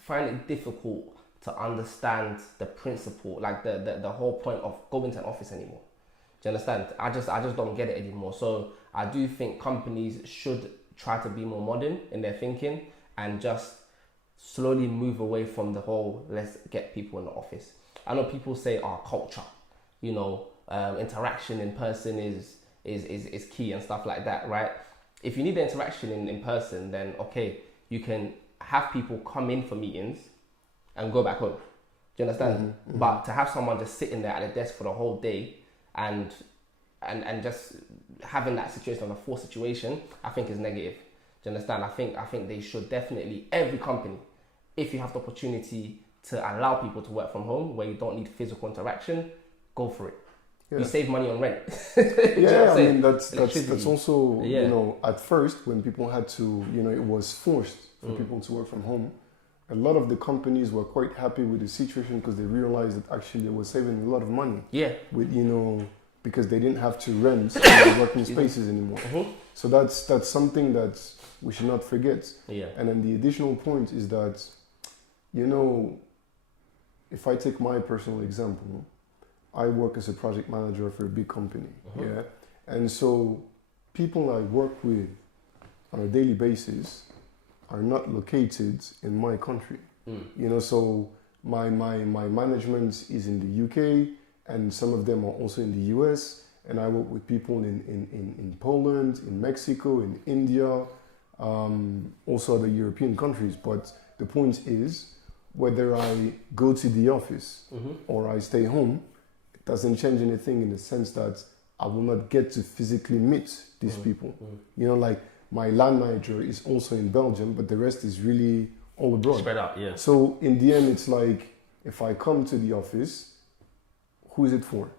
find it difficult to understand the principle, like the whole point of going to an office anymore. Do you understand? I just don't get it anymore. So I do think companies should try to be more modern in their thinking and just slowly move away from the whole let's get people in the office. I know people say culture, interaction in person is key and stuff like that, right? If you need the interaction in person, then okay, you can have people come in for meetings and go back home. Do you understand? But to have someone just sitting there at the desk for the whole day and just having that situation on a forced situation, I think is negative. Do you understand? I think they should definitely, every company, if you have the opportunity to allow people to work from home where you don't need physical interaction, go for it. You save money on rent. I mean that's also at first when people had to, it was forced for people to work from home. A lot of the companies were quite happy with the situation because they realized that actually they were saving a lot of money. With because they didn't have to rent working spaces anymore. So that's something that we should not forget. And then the additional point is that, if I take my personal example, I work as a project manager for a big company. Yeah, and so people I work with on a daily basis are not located in my country. You know, so my management is in the UK, and some of them are also in the US, and I work with people in Poland, in Mexico, in India, also other European countries. But the point is, whether I go to the office or I stay home, it doesn't change anything in the sense that I will not get to physically meet these people. You know, like my land manager is also in Belgium, but the rest is really all abroad. Spread out, yeah. So in the end, it's like, if I come to the office, who is it for?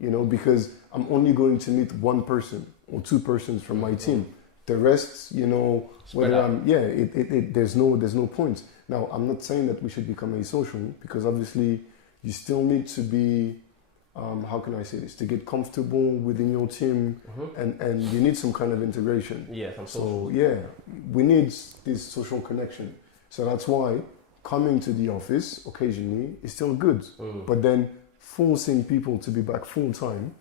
You know, because I'm only going to meet one person or two persons from my team. The rest, you know, Spread whether out. I'm, there's no point. Now, I'm not saying that we should become asocial, because obviously you still need to be, how can I say this, to get comfortable within your team, and you need some kind of integration. Yeah, So yeah, we need this social connection. So that's why coming to the office occasionally is still good. But then forcing people to be back full time,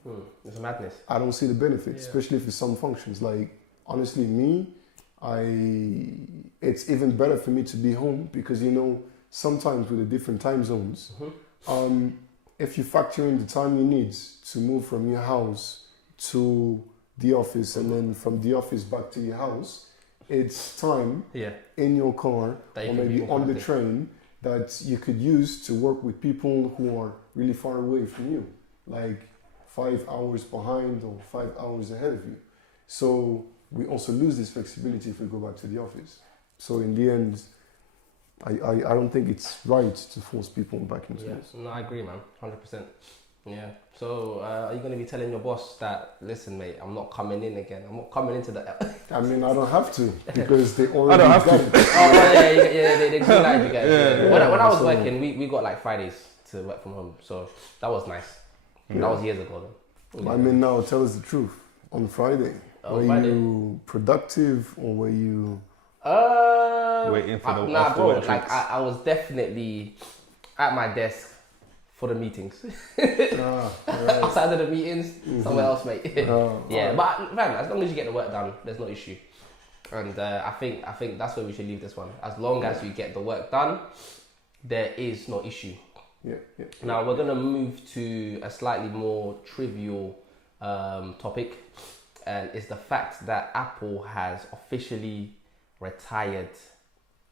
it's madness. I don't see the benefit, especially for some functions. Like, honestly, it's even better for me to be home, because, you know, sometimes with the different time zones, if you factor in the time you need to move from your house to the office and then from the office back to your house, it's time in your car or maybe on the train that you could use to work with people who are really far away from you, like 5 hours behind or 5 hours ahead of you. So we also lose this flexibility if we go back to the office. So in the end, I don't think it's right to force people back into this. No, I agree, man, 100%. Yeah. So are you going to be telling your boss that, listen, mate, I'm not coming in again. I'm not coming into the... I mean, I don't have to, because they already got it. They do like you guys. When I was working, we got like Fridays to work from home. So that was nice. That was years ago, though. I mean, now tell us the truth. On Friday, were you productive, or were you... waiting for the Nah, bro, afterward like drinks? I was definitely at my desk for the meetings. Outside of the meetings, somewhere else, mate. But man, as long as you get the work done, there's no issue. And I think that's where we should leave this one. As long as you get the work done, there is no issue. Now we're gonna move to a slightly more trivial topic, and it's the fact that Apple has officially retired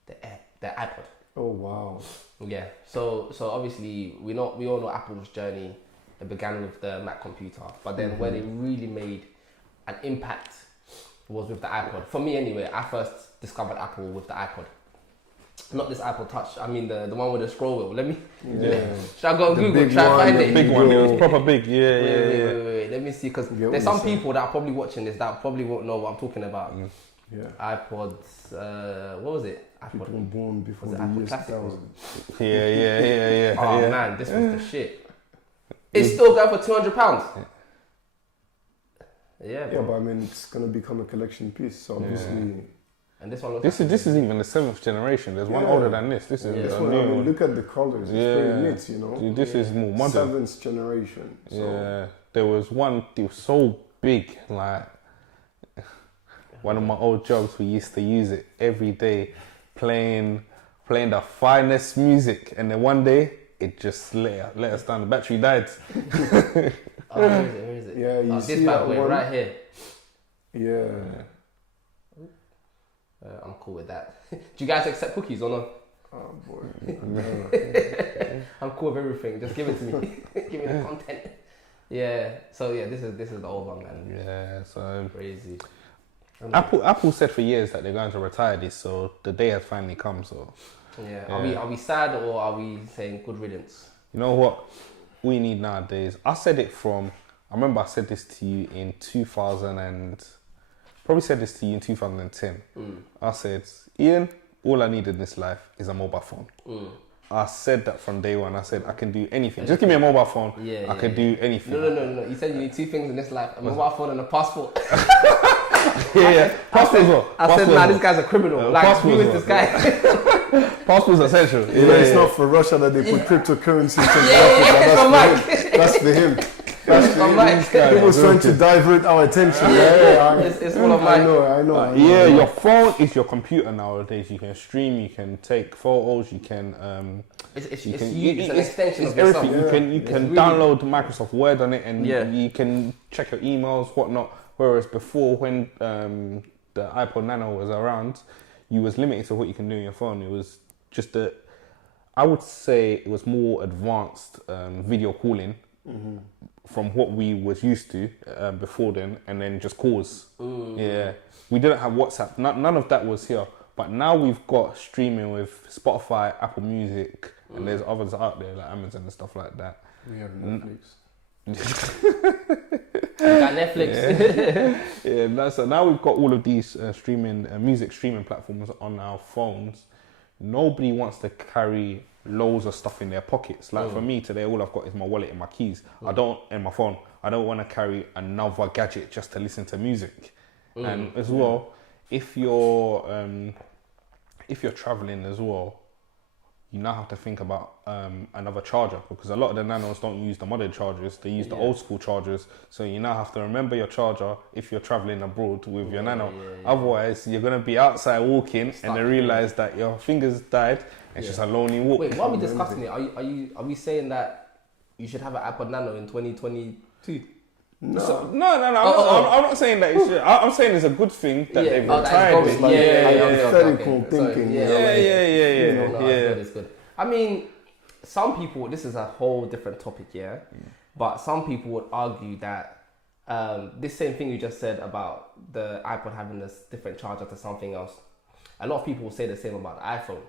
the iPod. Oh wow! Yeah. So obviously we all know Apple's journey. It began with the Mac computer, but then where they really made an impact was with the iPod. For me, anyway, I first discovered Apple with the iPod. Not this iPod Touch. I mean the one with the scroll wheel. Let me. Should I go on Google? Try and find it. Big one. It was proper big. Wait. Let me see, because there's some people that are probably watching this that probably won't know what I'm talking about. iPods. What was it? People born before Was the it Apple year Classic? 2000. Yeah. Oh man, this was the shit. It's still going for £200. Yeah, bro. But I mean, it's gonna become a collection piece. So obviously, And this one. This is even the 7th generation. There's one older than this. This is this a one, new I mean, one. look at the colors. It's very neat, you know. Dude, this is more modern. 7th generation. So. Yeah, there was one. It was so big, like one of my old jobs. We used to use it every day, playing the finest music, and then one day it just let us down. The battery died. Where is it? Yeah, you see this bad boy one? right here. Yeah. I'm cool with that. Do you guys accept cookies or no? Oh boy. I'm cool with everything. Just give it to me. Give me the content. Yeah. So yeah, this is the old one, man. Yeah, so Crazy. Apple said for years that they're going to retire this, so the day has finally come. So yeah. Are we sad, or are we saying good riddance? you know what we need nowadays? I remember I said this to you in 2000 and probably said this to you in 2010. I said, Ian, all I need in this life is a mobile phone. I said that from day one. I said, I can do anything. Just give me a mobile phone. I can do anything. No. You said you need two things in this life: a mobile phone and a passport. Passport as well. I said, nah, this guy's a criminal. Like, who is this guy? Passport's essential. It's not for Russia that they put cryptocurrency into That's for him. He was trying to divert our attention. It's all of I know. Your phone is your computer nowadays. You can stream, you can take photos, you can. It's an extension of everything. yourself. You can download Microsoft Word on it, and you can check your emails, whatnot. Whereas before, when the iPod Nano was around, you was limited to what you can do on your phone. It was just I would say it was more advanced video calling. Mm-hmm. From what we was used to before then, and then just calls. Yeah, we didn't have WhatsApp. None of that was here. But now we've got streaming with Spotify, Apple Music, and there's others out there like Amazon and stuff like that. We have Netflix. You got Netflix. So now we've got all of these music streaming platforms on our phones. Nobody wants to carry loads of stuff in their pockets. Like for me today, all I've got is my wallet and my keys. And my phone. I don't want to carry another gadget just to listen to music. And as well, if you're traveling as well, you now have to think about another charger, because a lot of the Nanos don't use the modern chargers, they use the old school chargers. So you now have to remember your charger if you're traveling abroad with your Nano. Otherwise, you're going to be outside walking and then realise that your fingers died. It's just a lonely walk. Wait, why are we discussing it? Are we saying that you should have an iPod Nano in 2022? No. I'm not saying that you should. I'm saying it's a good thing that they've retired. It's like hypothetical thinking. It's good. I mean, some people, this is a whole different topic, but some people would argue that this same thing you just said about the iPod having this different charger to something else, a lot of people will say the same about the iPhone,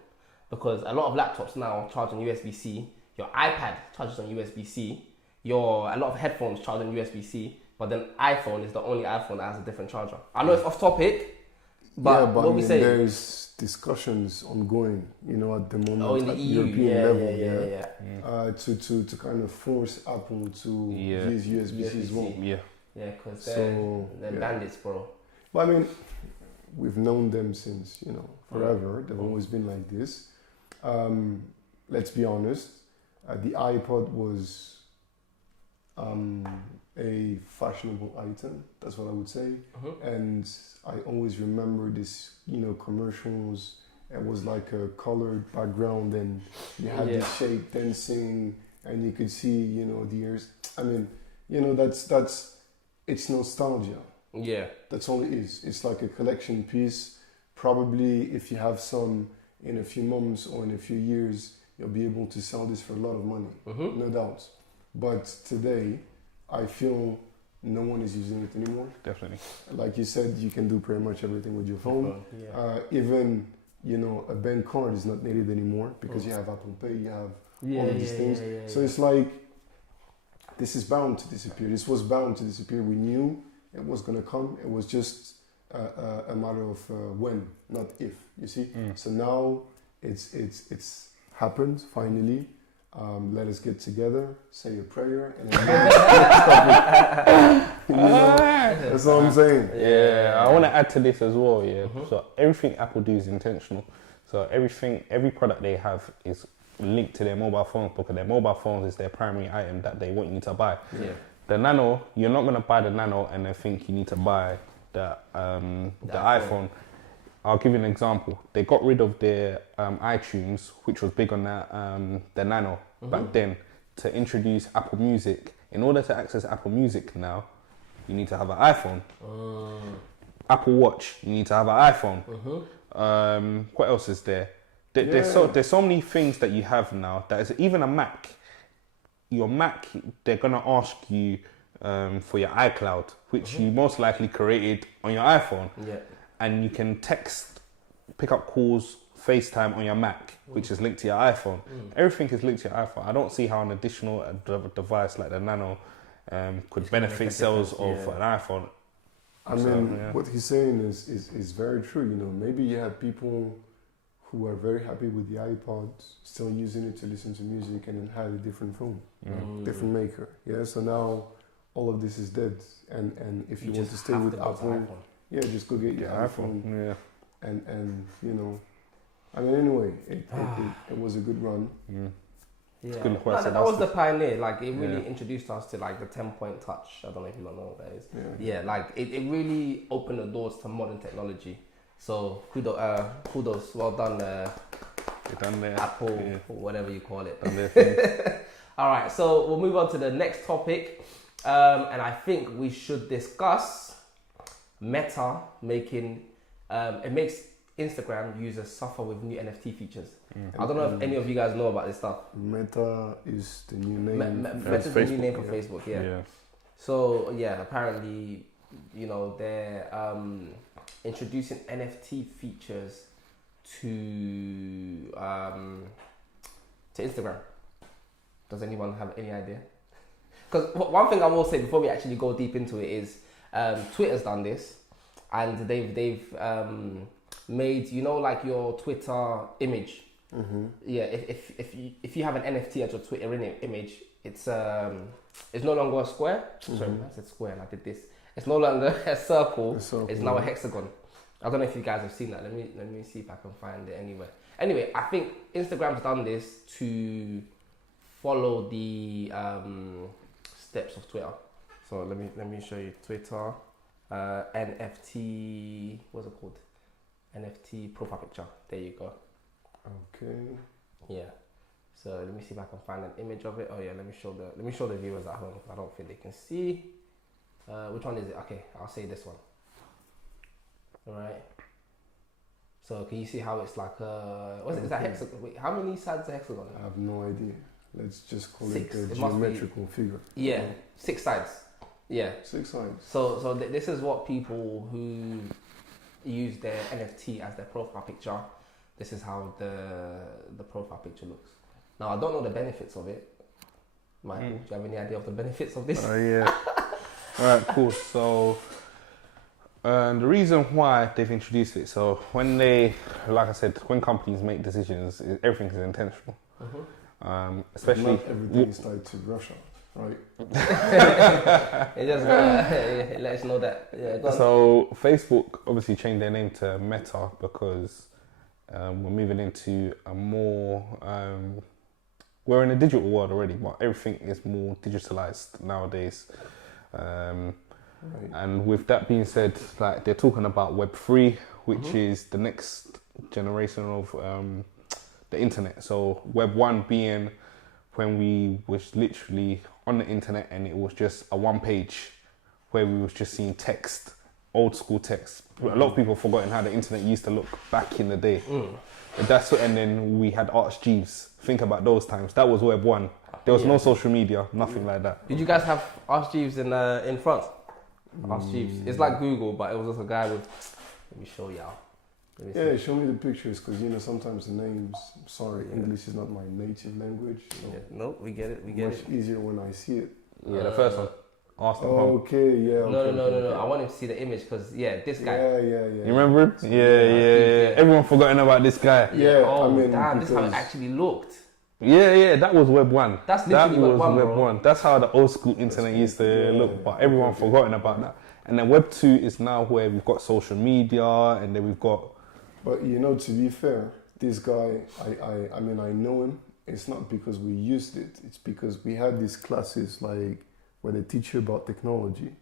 because a lot of laptops now charge on USB-C, your iPad charges on USB-C, a lot of headphones charge on USB-C, but then iPhone is the only iPhone that has a different charger. I know it's off topic, but what we say, there's discussions ongoing, at the moment in the at EU, European level, to kind of force Apple to use USB-C as well. Yeah, because they're bandits, bro. But I mean, we've known them since forever. They've always been like this. Let's be honest. The iPod was a fashionable item. That's what I would say. And I always remember this, commercials. It was like a colored background, and you had this shape dancing, and you could see, the ears. I mean, that's it's nostalgia. Yeah, that's all it is. It's like a collection piece. Probably, if you have some in a few months or in a few years, you'll be able to sell this for a lot of money, no doubt. But today, I feel no one is using it anymore. Definitely. Like you said, you can do pretty much everything with your phone. Even, a bank card is not needed anymore because you have Apple Pay, you have all of these things. So it's like, this is bound to disappear. This was bound to disappear. We knew it was going to come. It was just a matter of when, not if, you see. So now it's happened, finally. Let us get together, say a prayer, and then stop it. That's what I'm saying. I want to add to this as well. So everything Apple do is intentional. So every product they have is linked to their mobile phones, because their mobile phones is their primary item that they want you to buy. The Nano, you're not going to buy the Nano and then think you need to buy the iPhone. I'll give you an example. They got rid of their iTunes, which was big on the Nano back then, to introduce Apple Music. In order to access Apple Music now, you need to have an iPhone. Apple Watch, you need to have an iPhone. What else is there? There's so many things that you have now. That is, even a Mac. Your Mac, they're gonna ask you for your iCloud, which you most likely created on your iPhone. And you can text, pick up calls, FaceTime on your Mac, which is linked to your iPhone. Everything is linked to your iPhone. I don't see how an additional device like the Nano could benefit sales of an iPhone. I mean, what he's saying is very true. Maybe you have people who are very happy with the iPod, still using it to listen to music, and then have a different phone, different maker. So now all of this is dead. And if you want to stay with Apple, just go get your iPhone. And I mean, anyway, it was a good run. Yeah, good that was the pioneer. Like it really introduced us to like the 10-point touch. I don't know if you don't know what that is. Yeah, like it really opened the doors to modern technology. So kudos, well done, done there. Apple or whatever you call it. Done there. All right, so we'll move on to the next topic, and I think we should discuss Meta making it makes Instagram users suffer with new NFT features. I don't know if any of you guys know about this stuff. Meta is the new name. Meta's the new name for Facebook, yeah. So yeah, apparently, you know, they're introducing NFT features to Instagram. Does anyone have any idea? Because one thing I will say before we actually go deep into it is Twitter's done this, and they've made, you know, like your Twitter image. Yeah, if you have an NFT as your Twitter image, it's no longer a square. Sorry, I said square and I did this. It's no longer a circle. It's now a hexagon. I don't know if you guys have seen that. Let me see if I can find it anywhere. Anyway, I think Instagram's done this to follow the steps of Twitter. So let me show you Twitter NFT. What's it called? NFT profile picture. There you go. Okay. Yeah. So let me see if I can find an image of it. Oh yeah, let me show the viewers at home. I don't think they can see. Which one is it? Okay, I'll say this one. All right. So can you see how it's like what is it? Is that hexagon? Wait, how many sides is a hexagon? I have no idea. Let's just call 6. it a It must be- geometrical figure. Yeah, 6 sides. Yeah. 6 sides. So this is what people who use their NFT as their profile picture. This is how the profile picture looks. Now I don't know the benefits of it. Michael, do you have any idea of the benefits of this? Yeah. All right, cool. So the reason why they've introduced it, so when they, like I said, when companies make decisions, everything is intentional. Especially not everything is tied to Russia, right? It just it lets us know that. Yeah, go on. So Facebook obviously changed their name to Meta because we're moving into a more we're in a digital world already, but everything is more digitalized nowadays. And with that being said, like they're talking about Web3, which is the next generation of the internet. So Web 1 being when we was literally on the internet and it was just a one page where we was just seeing text, old school text. A lot of people forgotten how the internet used to look back in the day. And then we had Arch Jeeves. Think about those times. That was Web 1. There was no social media, nothing like that. Did you guys have Arch Jeeves in France? Arch Jeeves. It's like Google, but it was just a guy with. Let me show y'all. Yeah, show me the pictures, because you know sometimes the names. Sorry, English is not my native language. So No, we get it. much easier when I see it. Yeah, the first one. Arsenal. Okay, yeah. Okay, No. I want him to see the image because this guy. Yeah. You remember him? Yeah. Everyone forgotten about this guy. Yeah, Oh, I mean, damn! This is how it because- actually looked. Yeah, that was Web 1. That's literally that Web 1, Web bro. 1. That's how the old school internet used to look, but everyone forgotten about that. And then Web 2 is now where we've got social media, and then we've got... But you know, to be fair, this guy, I mean, I know him. It's not because we used it. It's because we had these classes like where they teach you about technology.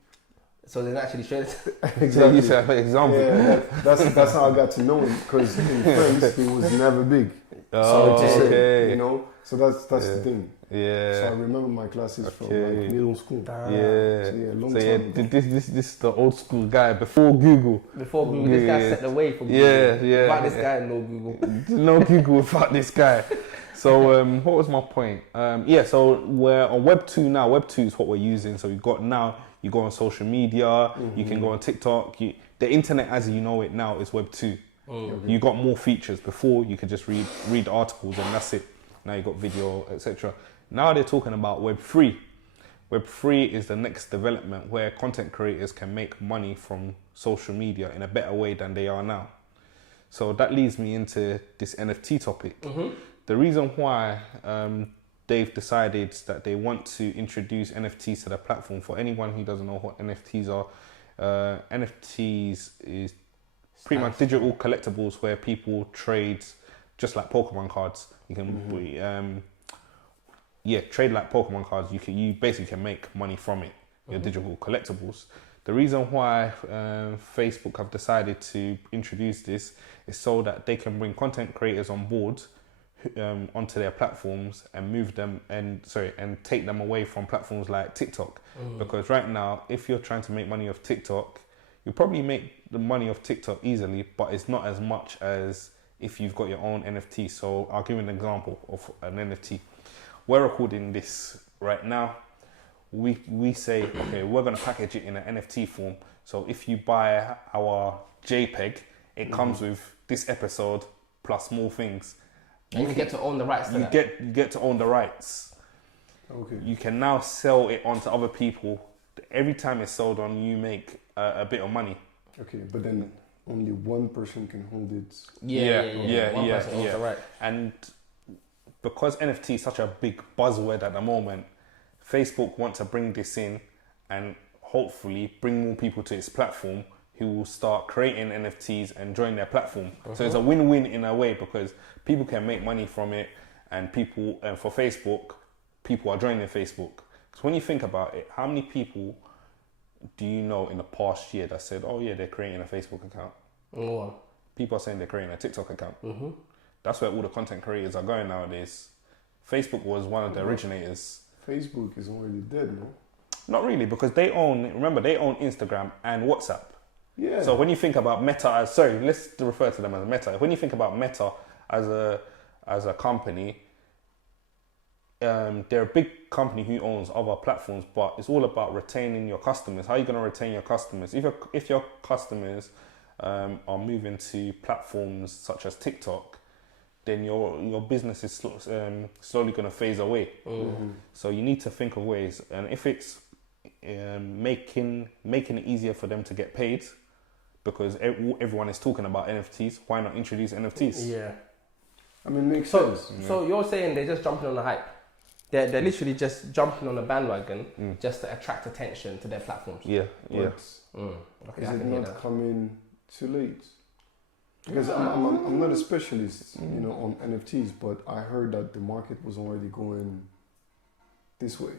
So they actually showed it. Exactly. You said, for example. Yeah, that's how I got to know him, because in France he was never big. Sorry to say, you know. So that's the thing. Yeah. So I remember my classes from like middle school. Yeah. So long time ago. This is the old school guy before Google. Before Google, this guy set the way for Google. Yeah. Without this guy, no Google. No Google without this guy. So what was my point? So we're on Web 2 now. Web 2 is what we're using. So you've got now, you go on social media, you can go on TikTok. The internet as you know it now is Web 2. You got more features. Before you could just read articles and that's it. Now you got video, etc. Now they're talking about Web 3. Web 3 is the next development where content creators can make money from social media in a better way than they are now. So that leads me into this NFT topic. The reason why they've decided that they want to introduce NFTs to the platform, for anyone who doesn't know what NFTs are, NFTs is pretty much digital collectibles where people trade just like Pokemon cards. You can trade like Pokemon cards. You basically can make money from it. Your digital collectibles. The reason why Facebook have decided to introduce this is so that they can bring content creators on board onto their platforms and move them and take them away from platforms like TikTok. Because right now, if you're trying to make money off TikTok, you probably make the money off TikTok easily, but it's not as much as if you've got your own NFT. So I'll give you an example of an NFT. We're recording this right now. We say, okay, we're going to package it in an NFT form. So if you buy our JPEG, it comes with this episode plus more things. And you get to own the rights to that. You get to own the rights. Okay. You can now sell it on to other people. Every time it's sold on, you make a bit of money. Okay, but then only one person can hold it. One person owns the right. And because NFT is such a big buzzword at the moment, Facebook want to bring this in and hopefully bring more people to its platform who will start creating NFTs and join their platform. So it's a win-win in a way because people can make money from it, and for Facebook, people are joining Facebook. So when you think about it, how many people do you know in the past year that said, oh yeah, they're creating a Facebook account? Oh. People are saying they're creating a TikTok account. That's where all the content creators are going nowadays. Facebook was one of the originators. Facebook is already dead, no? Not really, because they own Instagram and WhatsApp. Yeah. So when you think about Meta let's refer to them as Meta. When you think about Meta as a company, they're a big company who owns other platforms, but it's all about retaining your customers. How are you going to retain your customers? If your customers are moving to platforms such as TikTok, then your business is slowly going to phase away. So you need to think of ways, and if it's making it easier for them to get paid, because everyone is talking about NFTs, why not introduce NFTs? Yeah. I mean, makes sense. So you're saying they're just jumping on the hype? They're literally just jumping on the bandwagon just to attract attention to their platforms? Yeah. Okay, Okay, is I it can hear not that. coming too late? Because I'm not a specialist, on NFTs, but I heard that the market was already going this way.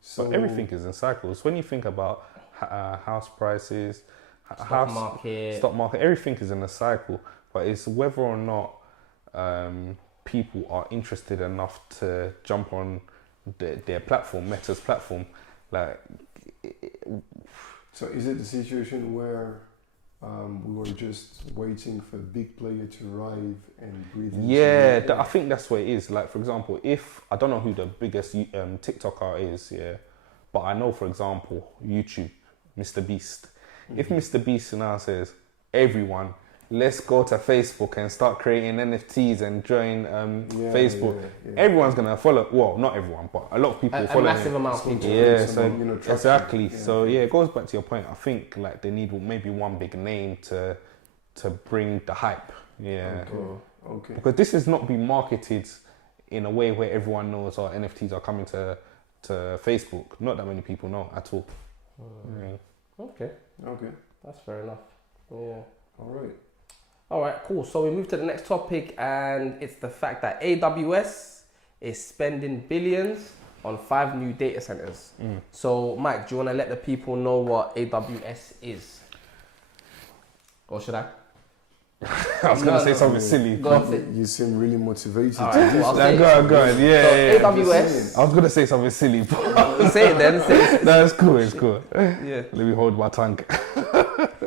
So but everything is in cycles. When you think about house prices, stock market, everything is in a cycle. But it's whether or not people are interested enough to jump on their platform, Meta's platform. So is it the situation where we were just waiting for a big player to arrive and breathe into Yeah, I think that's what it is. Like, for example, if I don't know who the biggest TikToker is, but I know, for example, YouTube, Mr. Beast. If Mr. Beast now says, everyone, let's go to Facebook and start creating NFTs and join Facebook, everyone's going to follow. Well, not everyone, but a lot of people follow him. A massive amount of people. Yeah, so exactly. Yeah. So yeah, it goes back to your point. I think like they need maybe one big name to bring the hype. Yeah. Okay. Because this is not being marketed in a way where everyone knows our NFTs are coming to Facebook. Not that many people know at all. Okay. That's fair enough. Yeah. All right, cool. So we move to the next topic, and it's the fact that AWS is spending billions on 5 new data centers. So, Mike, do you want to let the people know what AWS is? Or should I? I was going to say something silly. You seem really motivated. All right, Go on. Yeah. AWS. I was going to say something silly, but Say it then. no, it's cool. Yeah. Let me hold my tongue.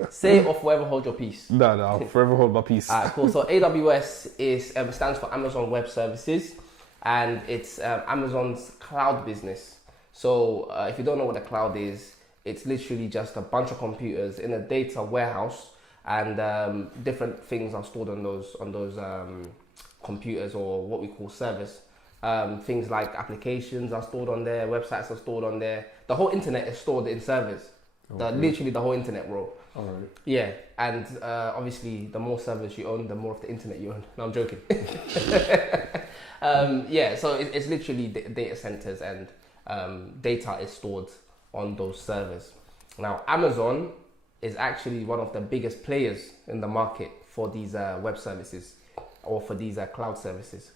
Say it or forever hold your peace. No, I'll forever hold my peace. Alright, cool. So AWS stands for Amazon Web Services, and it's Amazon's cloud business. So if you don't know what a cloud is, it's literally just a bunch of computers in a data warehouse, and different things are stored on those computers, or what we call servers. Things like applications are stored on there, websites are stored on there. The whole internet is stored in servers. Literally the whole internet, bro. All right. Yeah, and obviously the more servers you own, the more of the internet you own. No, I'm joking. So it's literally data centers, and data is stored on those servers. Now, Amazon is actually one of the biggest players in the market for these web services. or for these cloud services.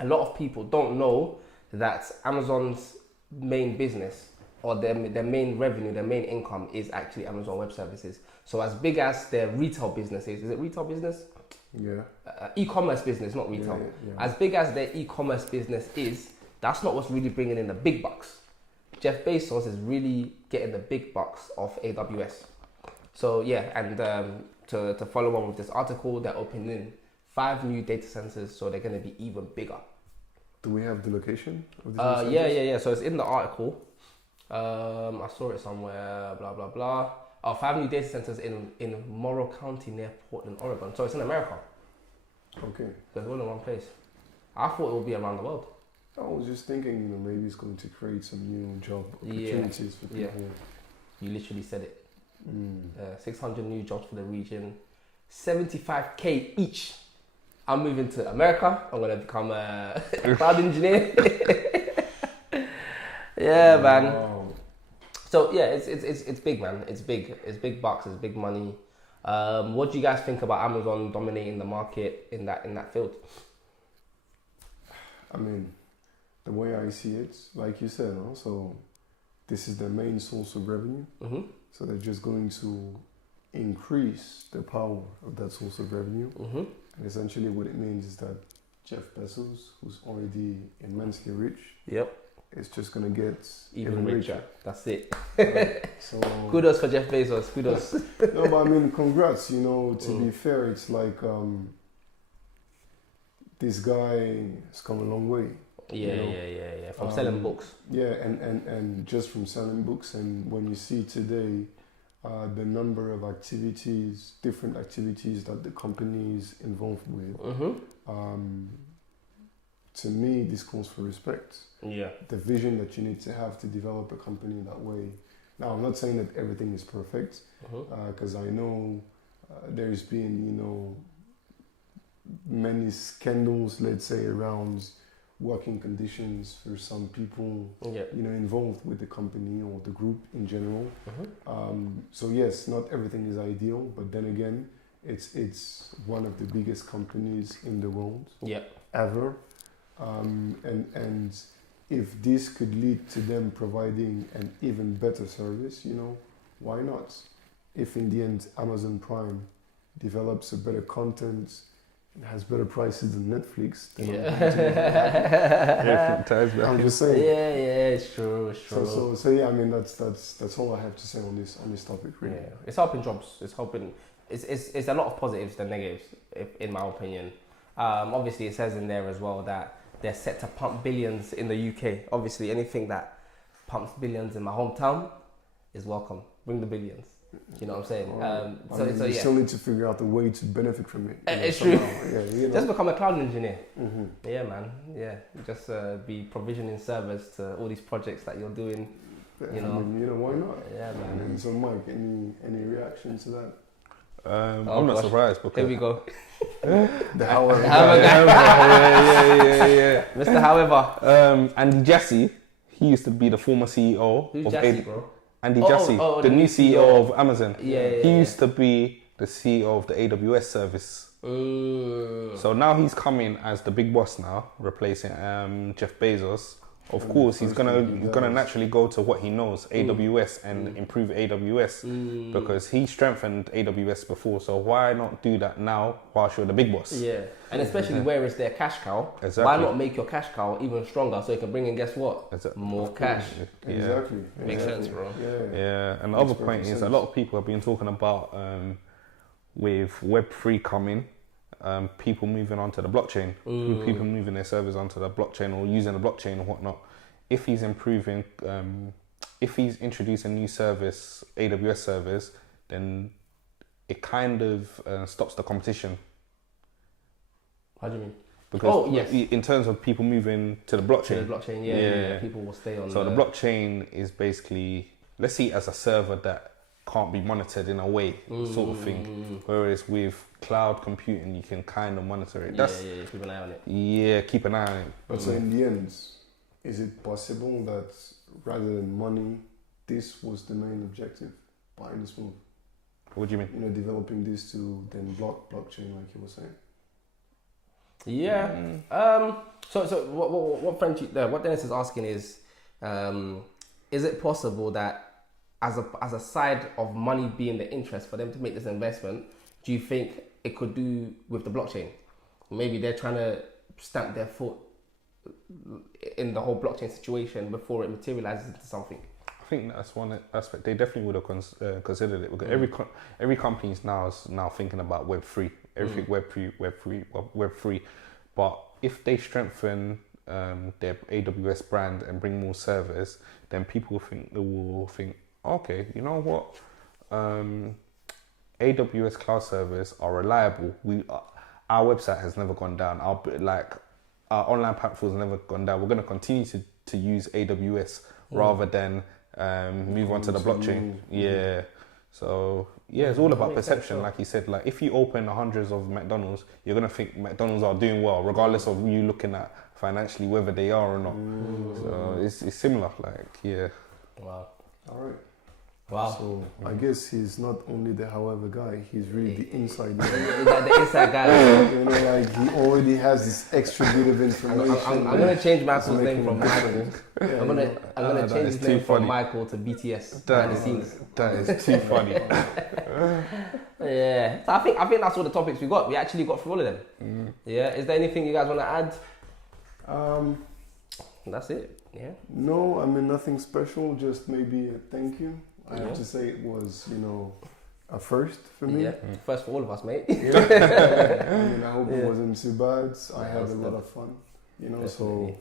A lot of people don't know that Amazon's main business or their main revenue, their main income is actually Amazon Web Services. So as big as their retail business is it retail business? Yeah. E-commerce business, not retail. Yeah. As big as their e-commerce business is, that's not what's really bringing in the big bucks. Jeff Bezos is really getting the big bucks off AWS. So yeah, and to follow on with this article, they're opening 5 new data centers, so they're going to be even bigger. Do we have the location of these Yeah. So it's in the article. I saw it somewhere. Blah blah blah. 5 new data centers in Morrow County near Portland, Oregon. So it's in America. Okay. There's all in one place. I thought it would be around the world. I was just thinking, maybe it's going to create some new job opportunities for people. Yeah. You literally said it. 600 new jobs for the region, 75k each. I'm moving to America. I'm gonna become a cloud engineer. Yeah, man. Wow. So yeah, it's big, man. It's big. It's big bucks. It's big money. What do you guys think about Amazon dominating the market in that field? I mean, the way I see it, like you said, so this is their main source of revenue. Mm-hmm. So they're just going to increase the power of that source of revenue. Mm-hmm. And essentially what it means is that Jeff Bezos, who's already immensely rich, Yep. is just going to get Even richer. That's it. So Kudos for Jeff Bezos. Kudos. no, but I mean, congrats. To be fair, it's like this guy has come a long way. Yeah. From selling books. Yeah, and just from selling books, and when you see today the number of activities, different activities that the company is involved with, to me, this calls for respect. Yeah. The vision that you need to have to develop a company that way. Now, I'm not saying that everything is perfect, because I know there's been, many scandals, let's say, around working conditions for some people, involved with the company or the group in general. So yes, not everything is ideal, but then again, it's one of the biggest companies in the world ever. And if this could lead to them providing an even better service, why not? If in the end Amazon Prime develops a better content and has better prices than Netflix, then I'm just saying. Yeah, it's true. So yeah, I mean that's all I have to say on this topic, really. Yeah, it's helping jobs. It's helping. It's a lot of positives than negatives, in my opinion. Obviously, it says in there as well that they're set to pump billions in the UK. Obviously, anything that pumps billions in my hometown is welcome. Bring the billions. You know what I'm saying? You still need to figure out the way to benefit from it. It's true. Yeah, Just become a cloud engineer. Yeah, man. Yeah, just be provisioning servers to all these projects that you're doing. I mean, why not? Yeah, man. And so, Mike, any reaction to that? I'm not surprised because here we go. The however. Yeah. Mr. However. Andy Jassy, he used to be the former CEO Who's of Jassy, bro? Andy Jassy, the new CEO of Amazon. He used to be the CEO of the AWS service. So now he's coming as the big boss now, replacing Jeff Bezos. Of course, he's gonna naturally go to what he knows, AWS, and improve AWS because he strengthened AWS before. So why not do that now whilst you're the big boss? Yeah, and especially where it's their cash cow. Exactly. Why not make your cash cow even stronger so you can bring in, guess what? More cash. Exactly. Makes sense, bro. Yeah. And the other point is a lot of people have been talking about with Web3 coming. People moving onto the blockchain, people moving their servers onto the blockchain or using the blockchain or whatnot. If he's improving, if he's introducing new service, AWS servers, then it kind of stops the competition. How do you mean? Because in terms of people moving to the blockchain. Yeah, people will stay on. So the blockchain is basically, let's see it as a server that can't be monitored in a way, sort of thing. Whereas with cloud computing, you can kind of monitor it. Keep an eye on it. Yeah, keep an eye on it. But so in the end, is it possible that rather than money, this was the main objective behind this move? What do you mean? Developing this to then blockchain, like you were saying. Yeah. So what what Dennis is asking is it possible that as a side of money being the interest for them to make this investment, do you think it could do with the blockchain? Maybe they're trying to stamp their foot in the whole blockchain situation before it materializes into something. I think that's one aspect. They definitely would have considered it because every company is now thinking about Web3, everything Web3. But if they strengthen their AWS brand and bring more servers, then people will think, okay, you know what, AWS cloud servers are reliable. Our website has never gone down. Our online platforms have never gone down. We're going to continue to use AWS rather than move on to the blockchain. Yeah. So yeah, it's all about perception. Like you said, like if you open hundreds of McDonald's, you're gonna think McDonald's are doing well, regardless of you looking at financially whether they are or not. So it's similar. Like yeah. Wow. All right. Wow. So I guess he's not only the however guy, he's really the inside guy. The inside guy. You know, like he already has this extra bit of information. I'm gonna change Michael's name from Yeah, Michael. I'm gonna change his name from Michael to BTS behind the scenes. That is too funny. Yeah. So I think that's all the topics we got. We actually got through all of them. Yeah. Is there anything you guys want to add? That's it. Yeah. No, I mean nothing special. Just maybe a thank you. I have to say it was, a first for me. Yeah. First for all of us, mate. I mean, I hope it wasn't too bad. I had a lot of fun, Definitely. so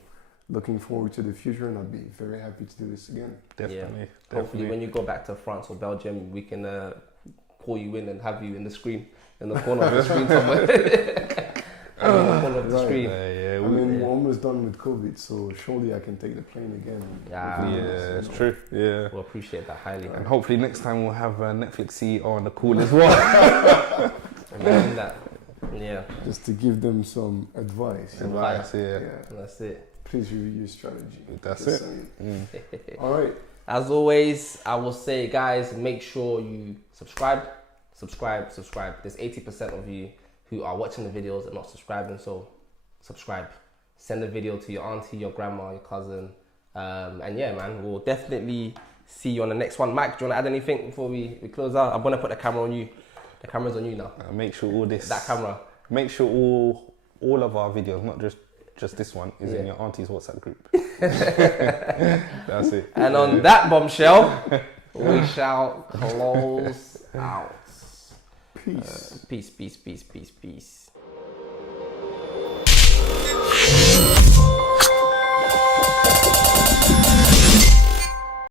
looking forward to the future, and I'd be very happy to do this again. Definitely. Hopefully when you go back to France or Belgium, we can call you in and have you in the screen, in the corner of the screen somewhere. In the corner of the screen. We're almost done with COVID, so surely I can take the plane again. Yeah, it's true. Yeah. We'll appreciate that highly. And hopefully next time we'll have Netflix CEO on the call as well. Imagine that. Yeah. Just to give them some advice. Yeah. That's it. Please review your strategy. That's Just it. saying. All right. As always, I will say, guys, make sure you subscribe. There's 80% of you who are watching the videos and not subscribing, so subscribe. Send the video to your auntie, your grandma, your cousin. And yeah, man, we'll definitely see you on the next one. Mike, do you want to add anything before we close out? I'm going to put the camera on you. The camera's on you now. Make sure all this... That camera. Make sure all of our videos, not just this one, is in your auntie's WhatsApp group. That's it. And on that bombshell, we shall close out. Peace. Peace.